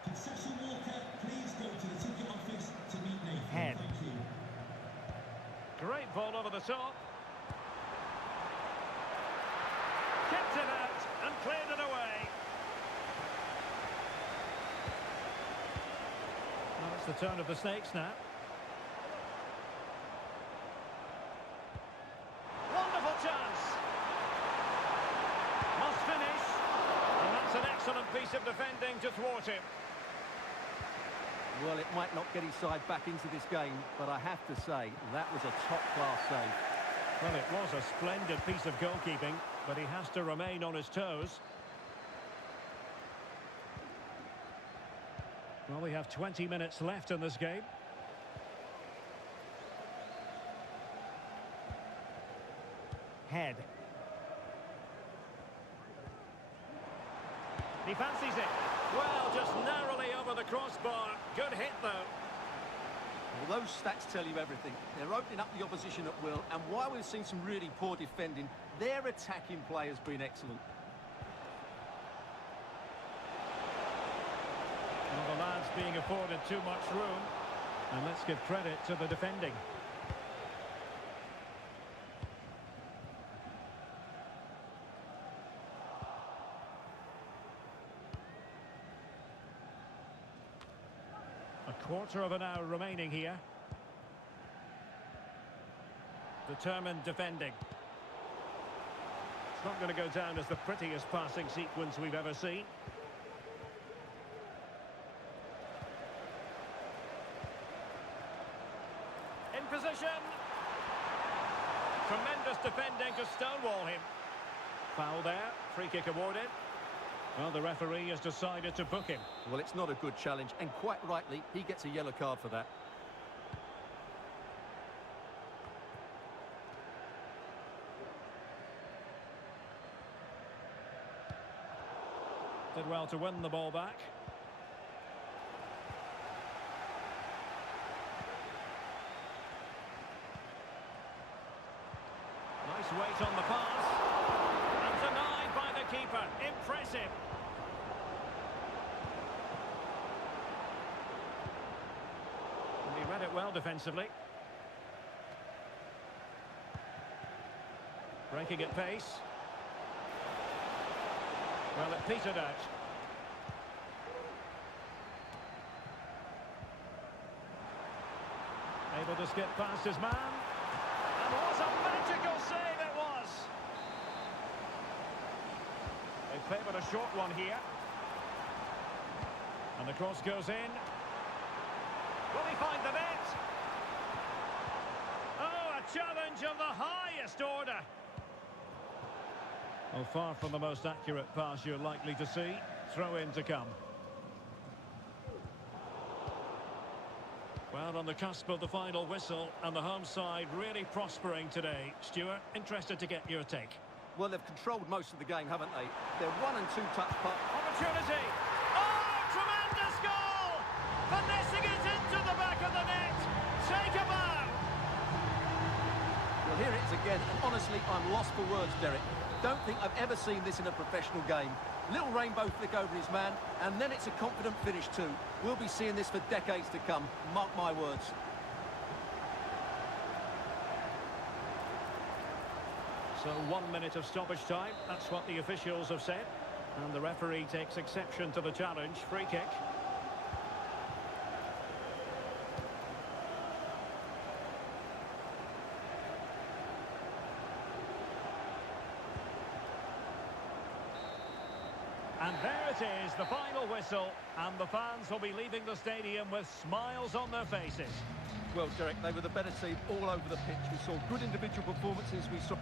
Concession worker, please go to the ticket office to meet Nathan. Head. Thank you. Great ball over the top. Kept it out and cleared it away. Well, it's the turn of the Snakes now. Wonderful chance. Must finish. And that's an excellent piece of defending to thwart him. Well, it might not get his side back into this game, but I have to say, that was a top-class save. Well, it was a splendid piece of goalkeeping, but he has to remain on his toes. Well, we have 20 minutes left in this game. Head. He fancies it. Well, just narrowly over the crossbar. Good hit, though. Well, those stats tell you everything. They're opening up the opposition at will, and while we've seen some really poor defending, their attacking play has been excellent. Well, the lads being afforded too much room. And let's give credit to the defending. A quarter of an hour remaining here. Determined defending. It's not going to go down as the prettiest passing sequence we've ever seen. In position. Tremendous defending to stonewall him. Foul there. Free kick awarded. Well, the referee has decided to book him. Well, it's not a good challenge, and quite rightly, he gets a yellow card for that. Did well to win the ball back. Nice weight on the pass. And denied by the keeper. Impressive. And he read it well defensively. Breaking at pace. Well, it petered out. Able to skip past his man. And what a magical save it was! They favoured a short one here. And the cross goes in. Will he find the net? Oh, a challenge of the highest order. Well, far from the most accurate pass you're likely to see. Throw in to come. Well, on the cusp of the final whistle, and the home side really prospering today. Stuart, interested to get your take. Well, they've controlled most of the game, haven't they? They're 1 and 2 touch putt. Opportunity! Oh, tremendous goal! Finessing it into the back of the net. Take a bow! Well, here it is again, and honestly, I'm lost for words, Derek. don't think I've ever seen this in a professional game. Little rainbow flick over his man, and then it's a confident finish too. We'll be seeing this for decades to come, mark my words. So 1 minute of stoppage time, that's what the officials have said. And the referee takes exception to the challenge. Free kick. And there it is, the final whistle, and the fans will be leaving the stadium with smiles on their faces. Well, Derek, they were the better team all over the pitch. We saw good individual performances. We saw...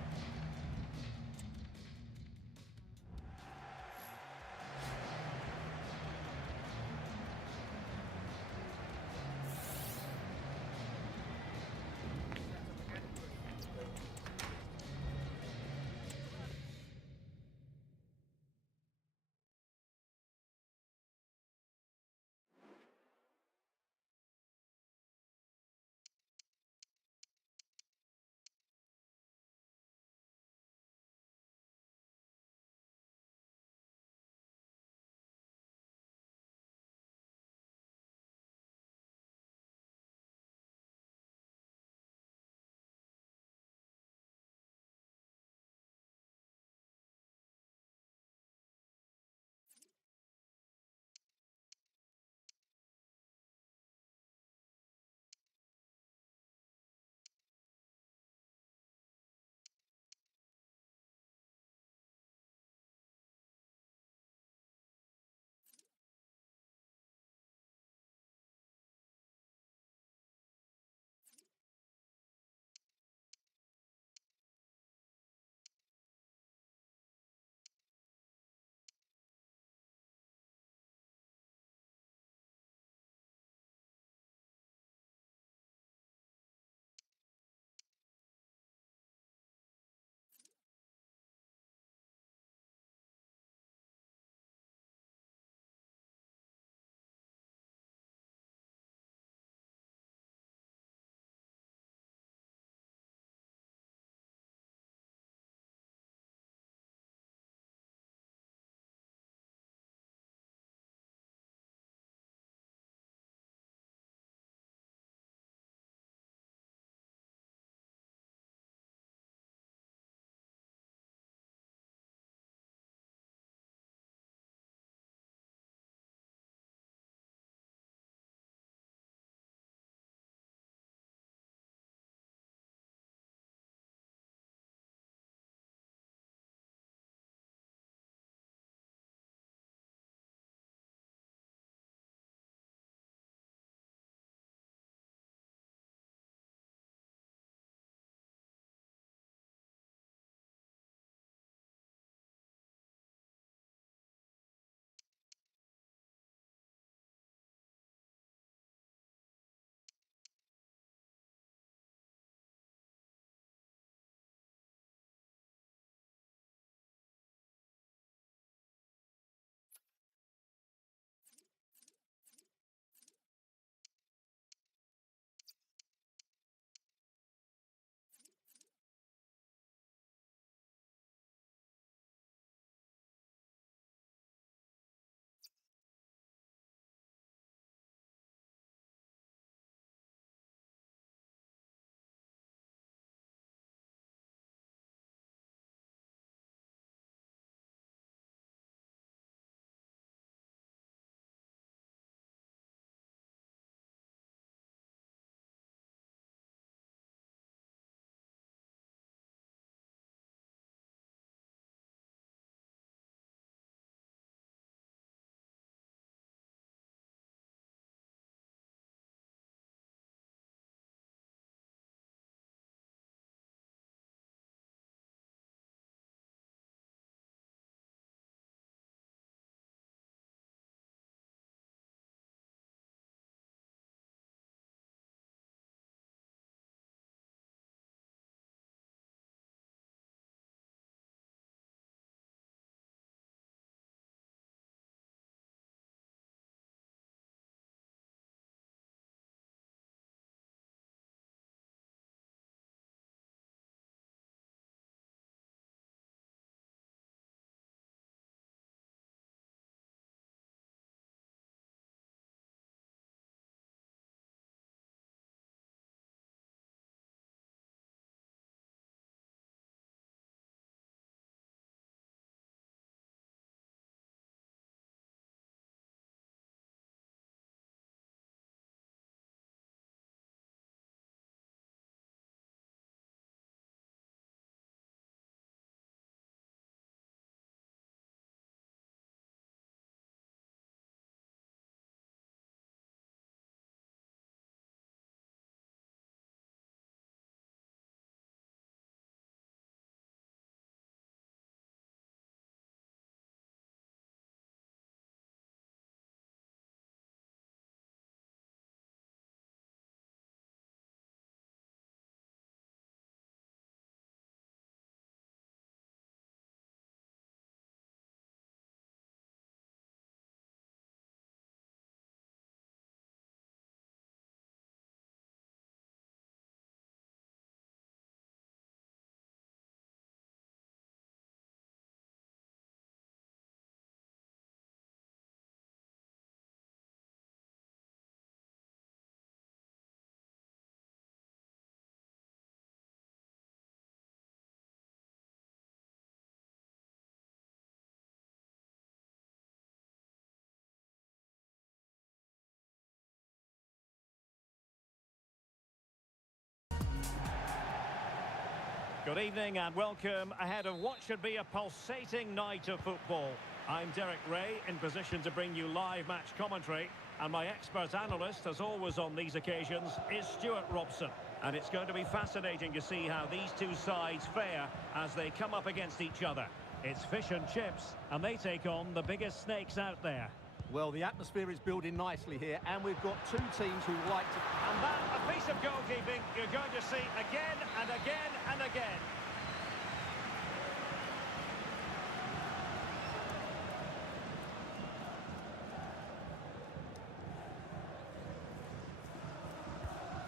Good evening and welcome ahead of what should be a pulsating night of football. I'm Derek Ray, in position to bring you live match commentary. And my expert analyst, as always on these occasions, is Stuart Robson. And it's going to be fascinating to see how these two sides fare as they come up against each other. It's fish and chips, and they take on the biggest snakes out there. Well, the atmosphere is building nicely here, and we've got two teams who like to... And that, a piece of goalkeeping you're going to see again and again and again.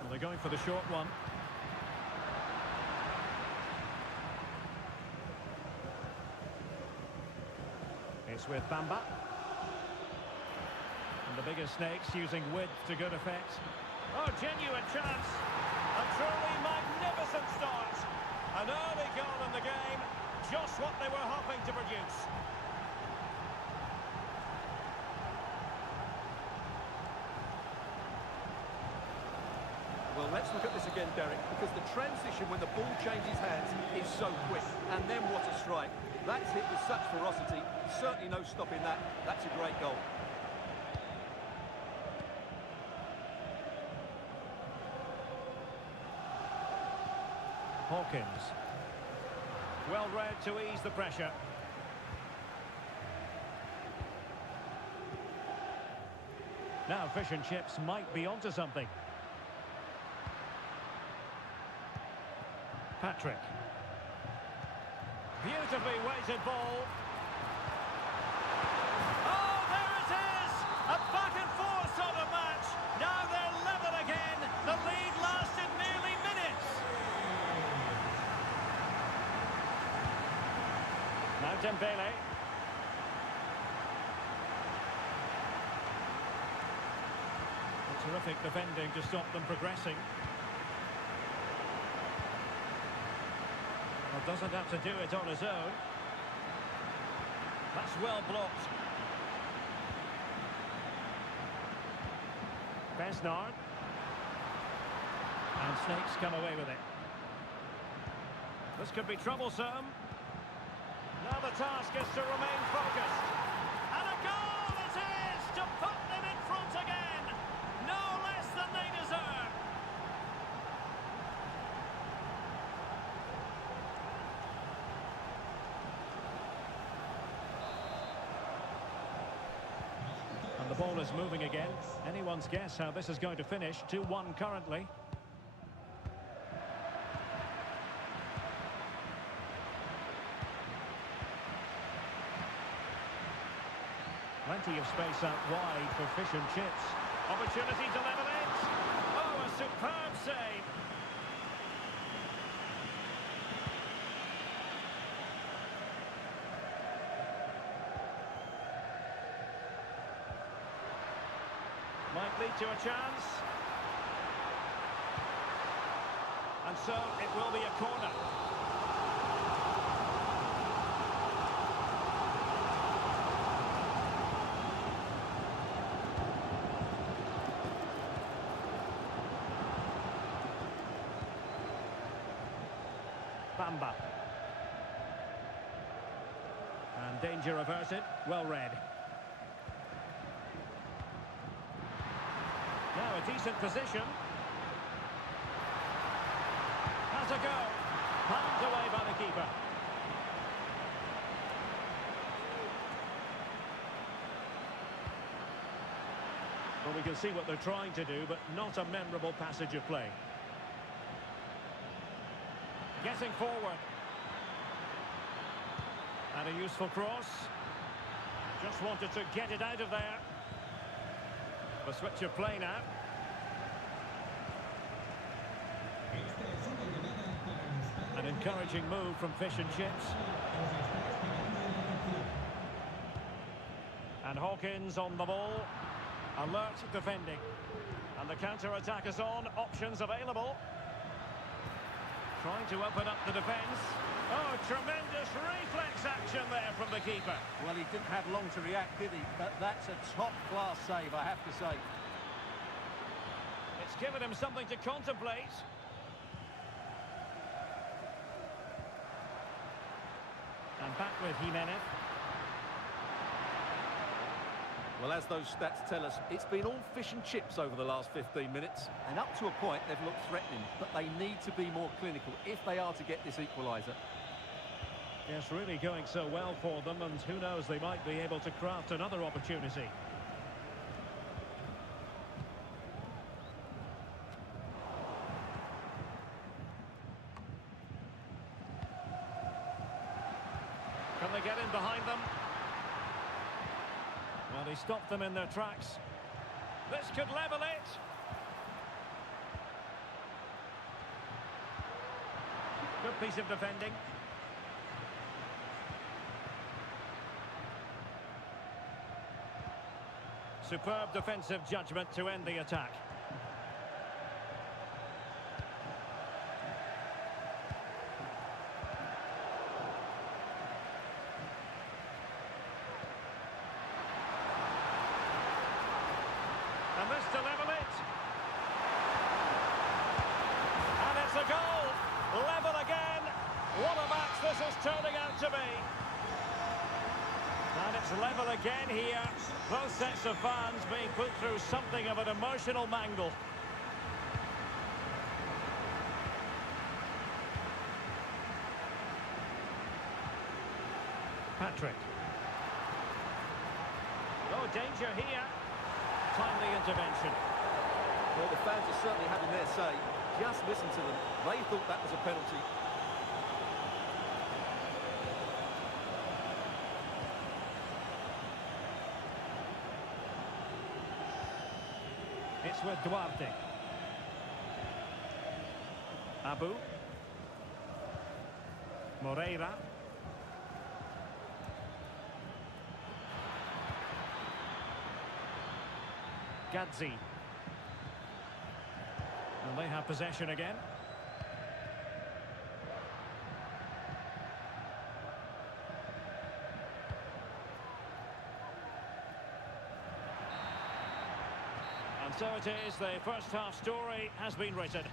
Well, they're going for the short one. It's with Bamba. And the bigger snakes using width to good effect. Oh, genuine chance. A truly magnificent start. An early goal in the game. Just what they were hoping to produce. Well, let's look at this again, Derek, because the transition when the ball changes hands is so quick. And then what a strike. That's hit with such ferocity. Certainly no stopping that. That's a great goal. Hawkins. Well read to ease the pressure. Now fish and chips might be onto something. Patrick. Beautifully weighted ball. Oh, there it is! A back and forth sort of match. Now they're level again. The lead lasted nearly minutes. Now Dembele. Terrific defending to stop them progressing. Well, doesn't have to do it on his own. That's well blocked. Besnard. And Snakes come away with it. This could be troublesome. Now the task is to remain focused. And a goal it is to put them in front again. No less than they deserve. And the ball is moving again. Anyone's guess how this is going to finish. 2-1 currently. Plenty of space out wide for fish and chips. Opportunity to level it. Oh, a superb save. Might lead to a chance. And so it will be a corner. Bamba. And danger averted. Well read. Now a decent position. Has a go. Palmed away by the keeper. Well, we can see what they're trying to do, but not a memorable passage of play. Getting forward. And a useful cross. Just wanted to get it out of there. The switch of play now. An encouraging move from fish and chips. And Hawkins on the ball. Alert defending. And the counter-attack is on. Options available. Trying to open up the defence. Oh, tremendous reflex action there from the keeper. Well, he didn't have long to react, did he? But that's a top-class save, I have to say. It's given him something to contemplate. with Jimenez. Well, as those stats tell us, it's been all fish and chips over the last 15 minutes. And up to a point, they've looked threatening. But they need to be more clinical if they are to get this equaliser. Yes, really going so well for them, and who knows, they might be able to craft another opportunity. Can they get in behind them? Well, he stopped them in their tracks. This could level it. Good piece of defending. Superb defensive judgment to end the attack. And this to level it. And it's a goal. Level again. What a match this is turning out to be. And it's level again here. Both sets of fans being put through something of an emotional mangle. Patrick. Oh, danger here. Timely intervention. Well, the fans are certainly having their say. Just listen to them. They thought that was a penalty. It's with Duarte. Abu. Moreira. Gadzi. And they have possession again. And so it is, the first half story has been written.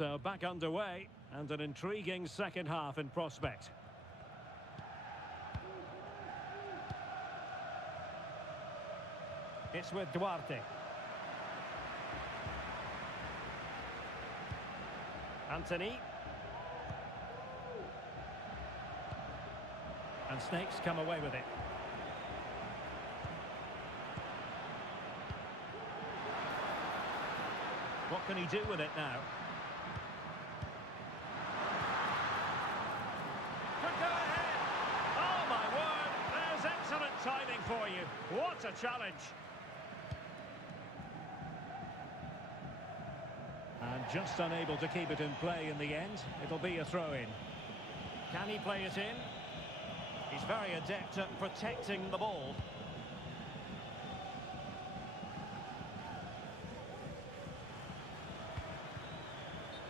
So back underway, and an intriguing second half in prospect. It's with Duarte. Anthony. And Snakes come away with it. What can he do with it now? Could go ahead. Oh my word, there's excellent timing for you. What a challenge. And just unable to keep it in play in the end. It'll be a throw-in. Can he play it in? He's very adept at protecting the ball.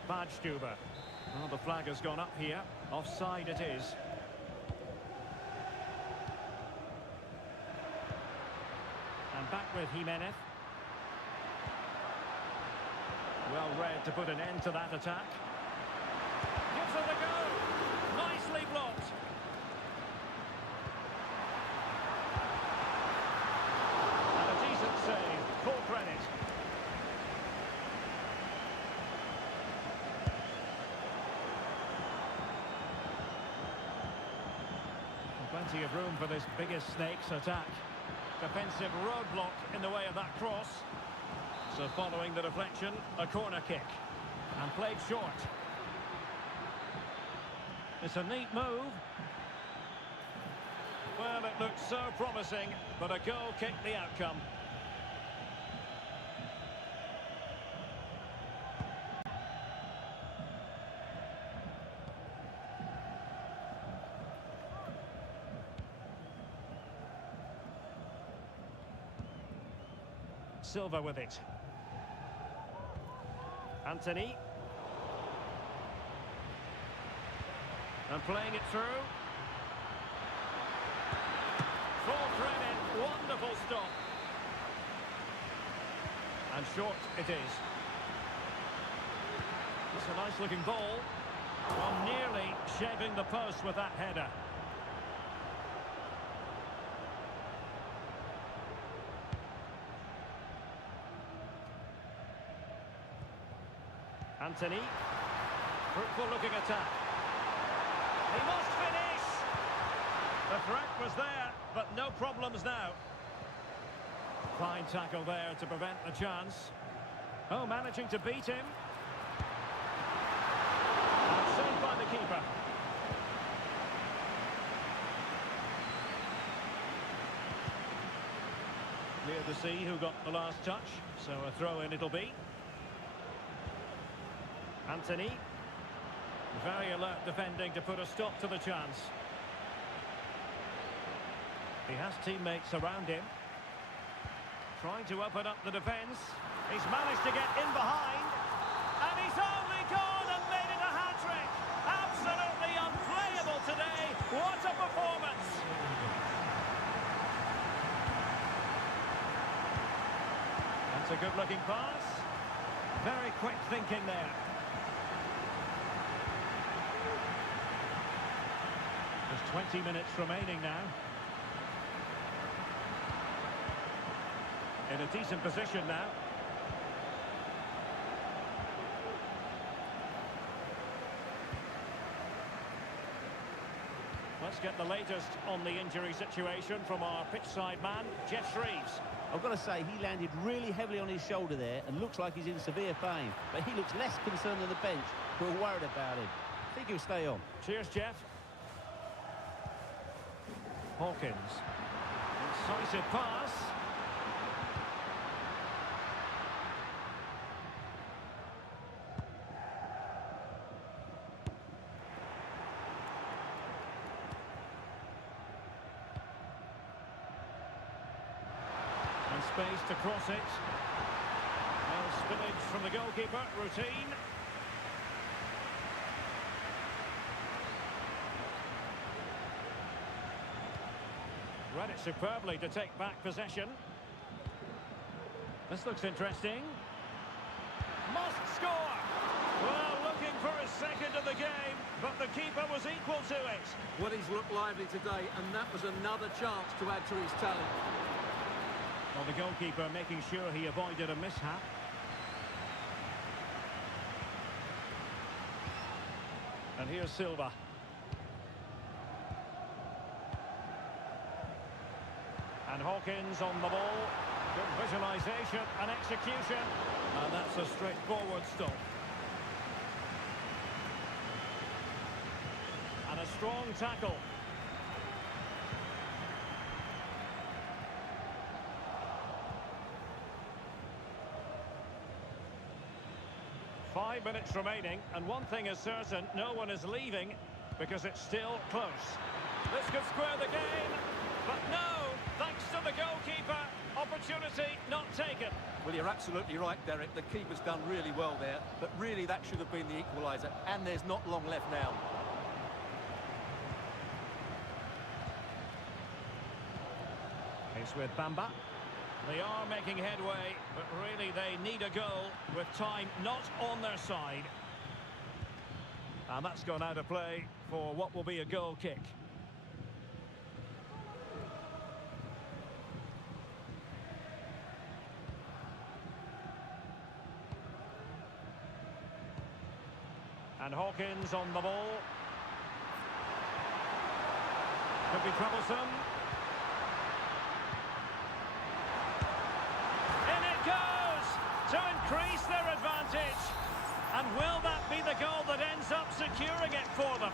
Badstuber. Well, the flag has gone up here. Offside it is. And back with Jimenez. Well read to put an end to that attack. Gives it a go. Nicely blocked. And a decent save. Full credit. plenty of room for this biggest snake's attack. Defensive roadblock in the way of that cross. So following the deflection, a corner kick. And played short. It's a neat move. Well, it looked so promising, but a goal kicked the outcome. Silva with it. Anthony. And playing it through. Full credit, wonderful stop. And short it is. It's a nice looking ball. Well, nearly shaving the post with that header. Anthony. Fruitful looking attack. He must finish! The threat was there, but no problems now. Fine tackle there to prevent the chance. Oh, managing to beat him. And saved by the keeper. Clear to see who got the last touch, so a throw-in it'll be. Anthony. Very alert defending to put a stop to the chance. He has teammates around him. Trying to open up the defence. He's managed to get in behind. And he's only gone and made it a hat-trick. Absolutely unplayable today. What a performance. That's a good-looking pass. Very quick thinking there. There's 20 minutes remaining now. In a decent position now. Let's get the latest on the injury situation from our pitchside man, Jeff Shreves. I've got to say, he landed really heavily on his shoulder there and looks like he's in severe pain. But he looks less concerned than the bench, who are worried about him. I think he'll stay on. Cheers, Jeff. Hawkins. Incisive pass. And space to cross it. No spillage from the goalkeeper. Routine. Read it superbly to take back possession. This looks interesting. Must score! Well, looking for a second of the game, but the keeper was equal to it. Well, he's looked lively today, and that was another chance to add to his talent. Well, the goalkeeper making sure he avoided a mishap. And here's Silva. And Hawkins on the ball. Good visualisation and execution. And that's a straightforward stop. And a strong tackle. Five minutes remaining, and one thing is certain, no one is leaving because it's still close. This could square the game, but no, thanks to the goalkeeper, opportunity not taken. Well, you're absolutely right, Derek. The keeper's done really well there, but really that should have been the equaliser, and there's not long left now. It's with Bamba. They are making headway, but really they need a goal with time not on their side. And that's gone out of play for what will be a goal kick. And Hawkins on the ball. could be troublesome. In it goes to increase their advantage. And will that be the goal that ends up securing it for them?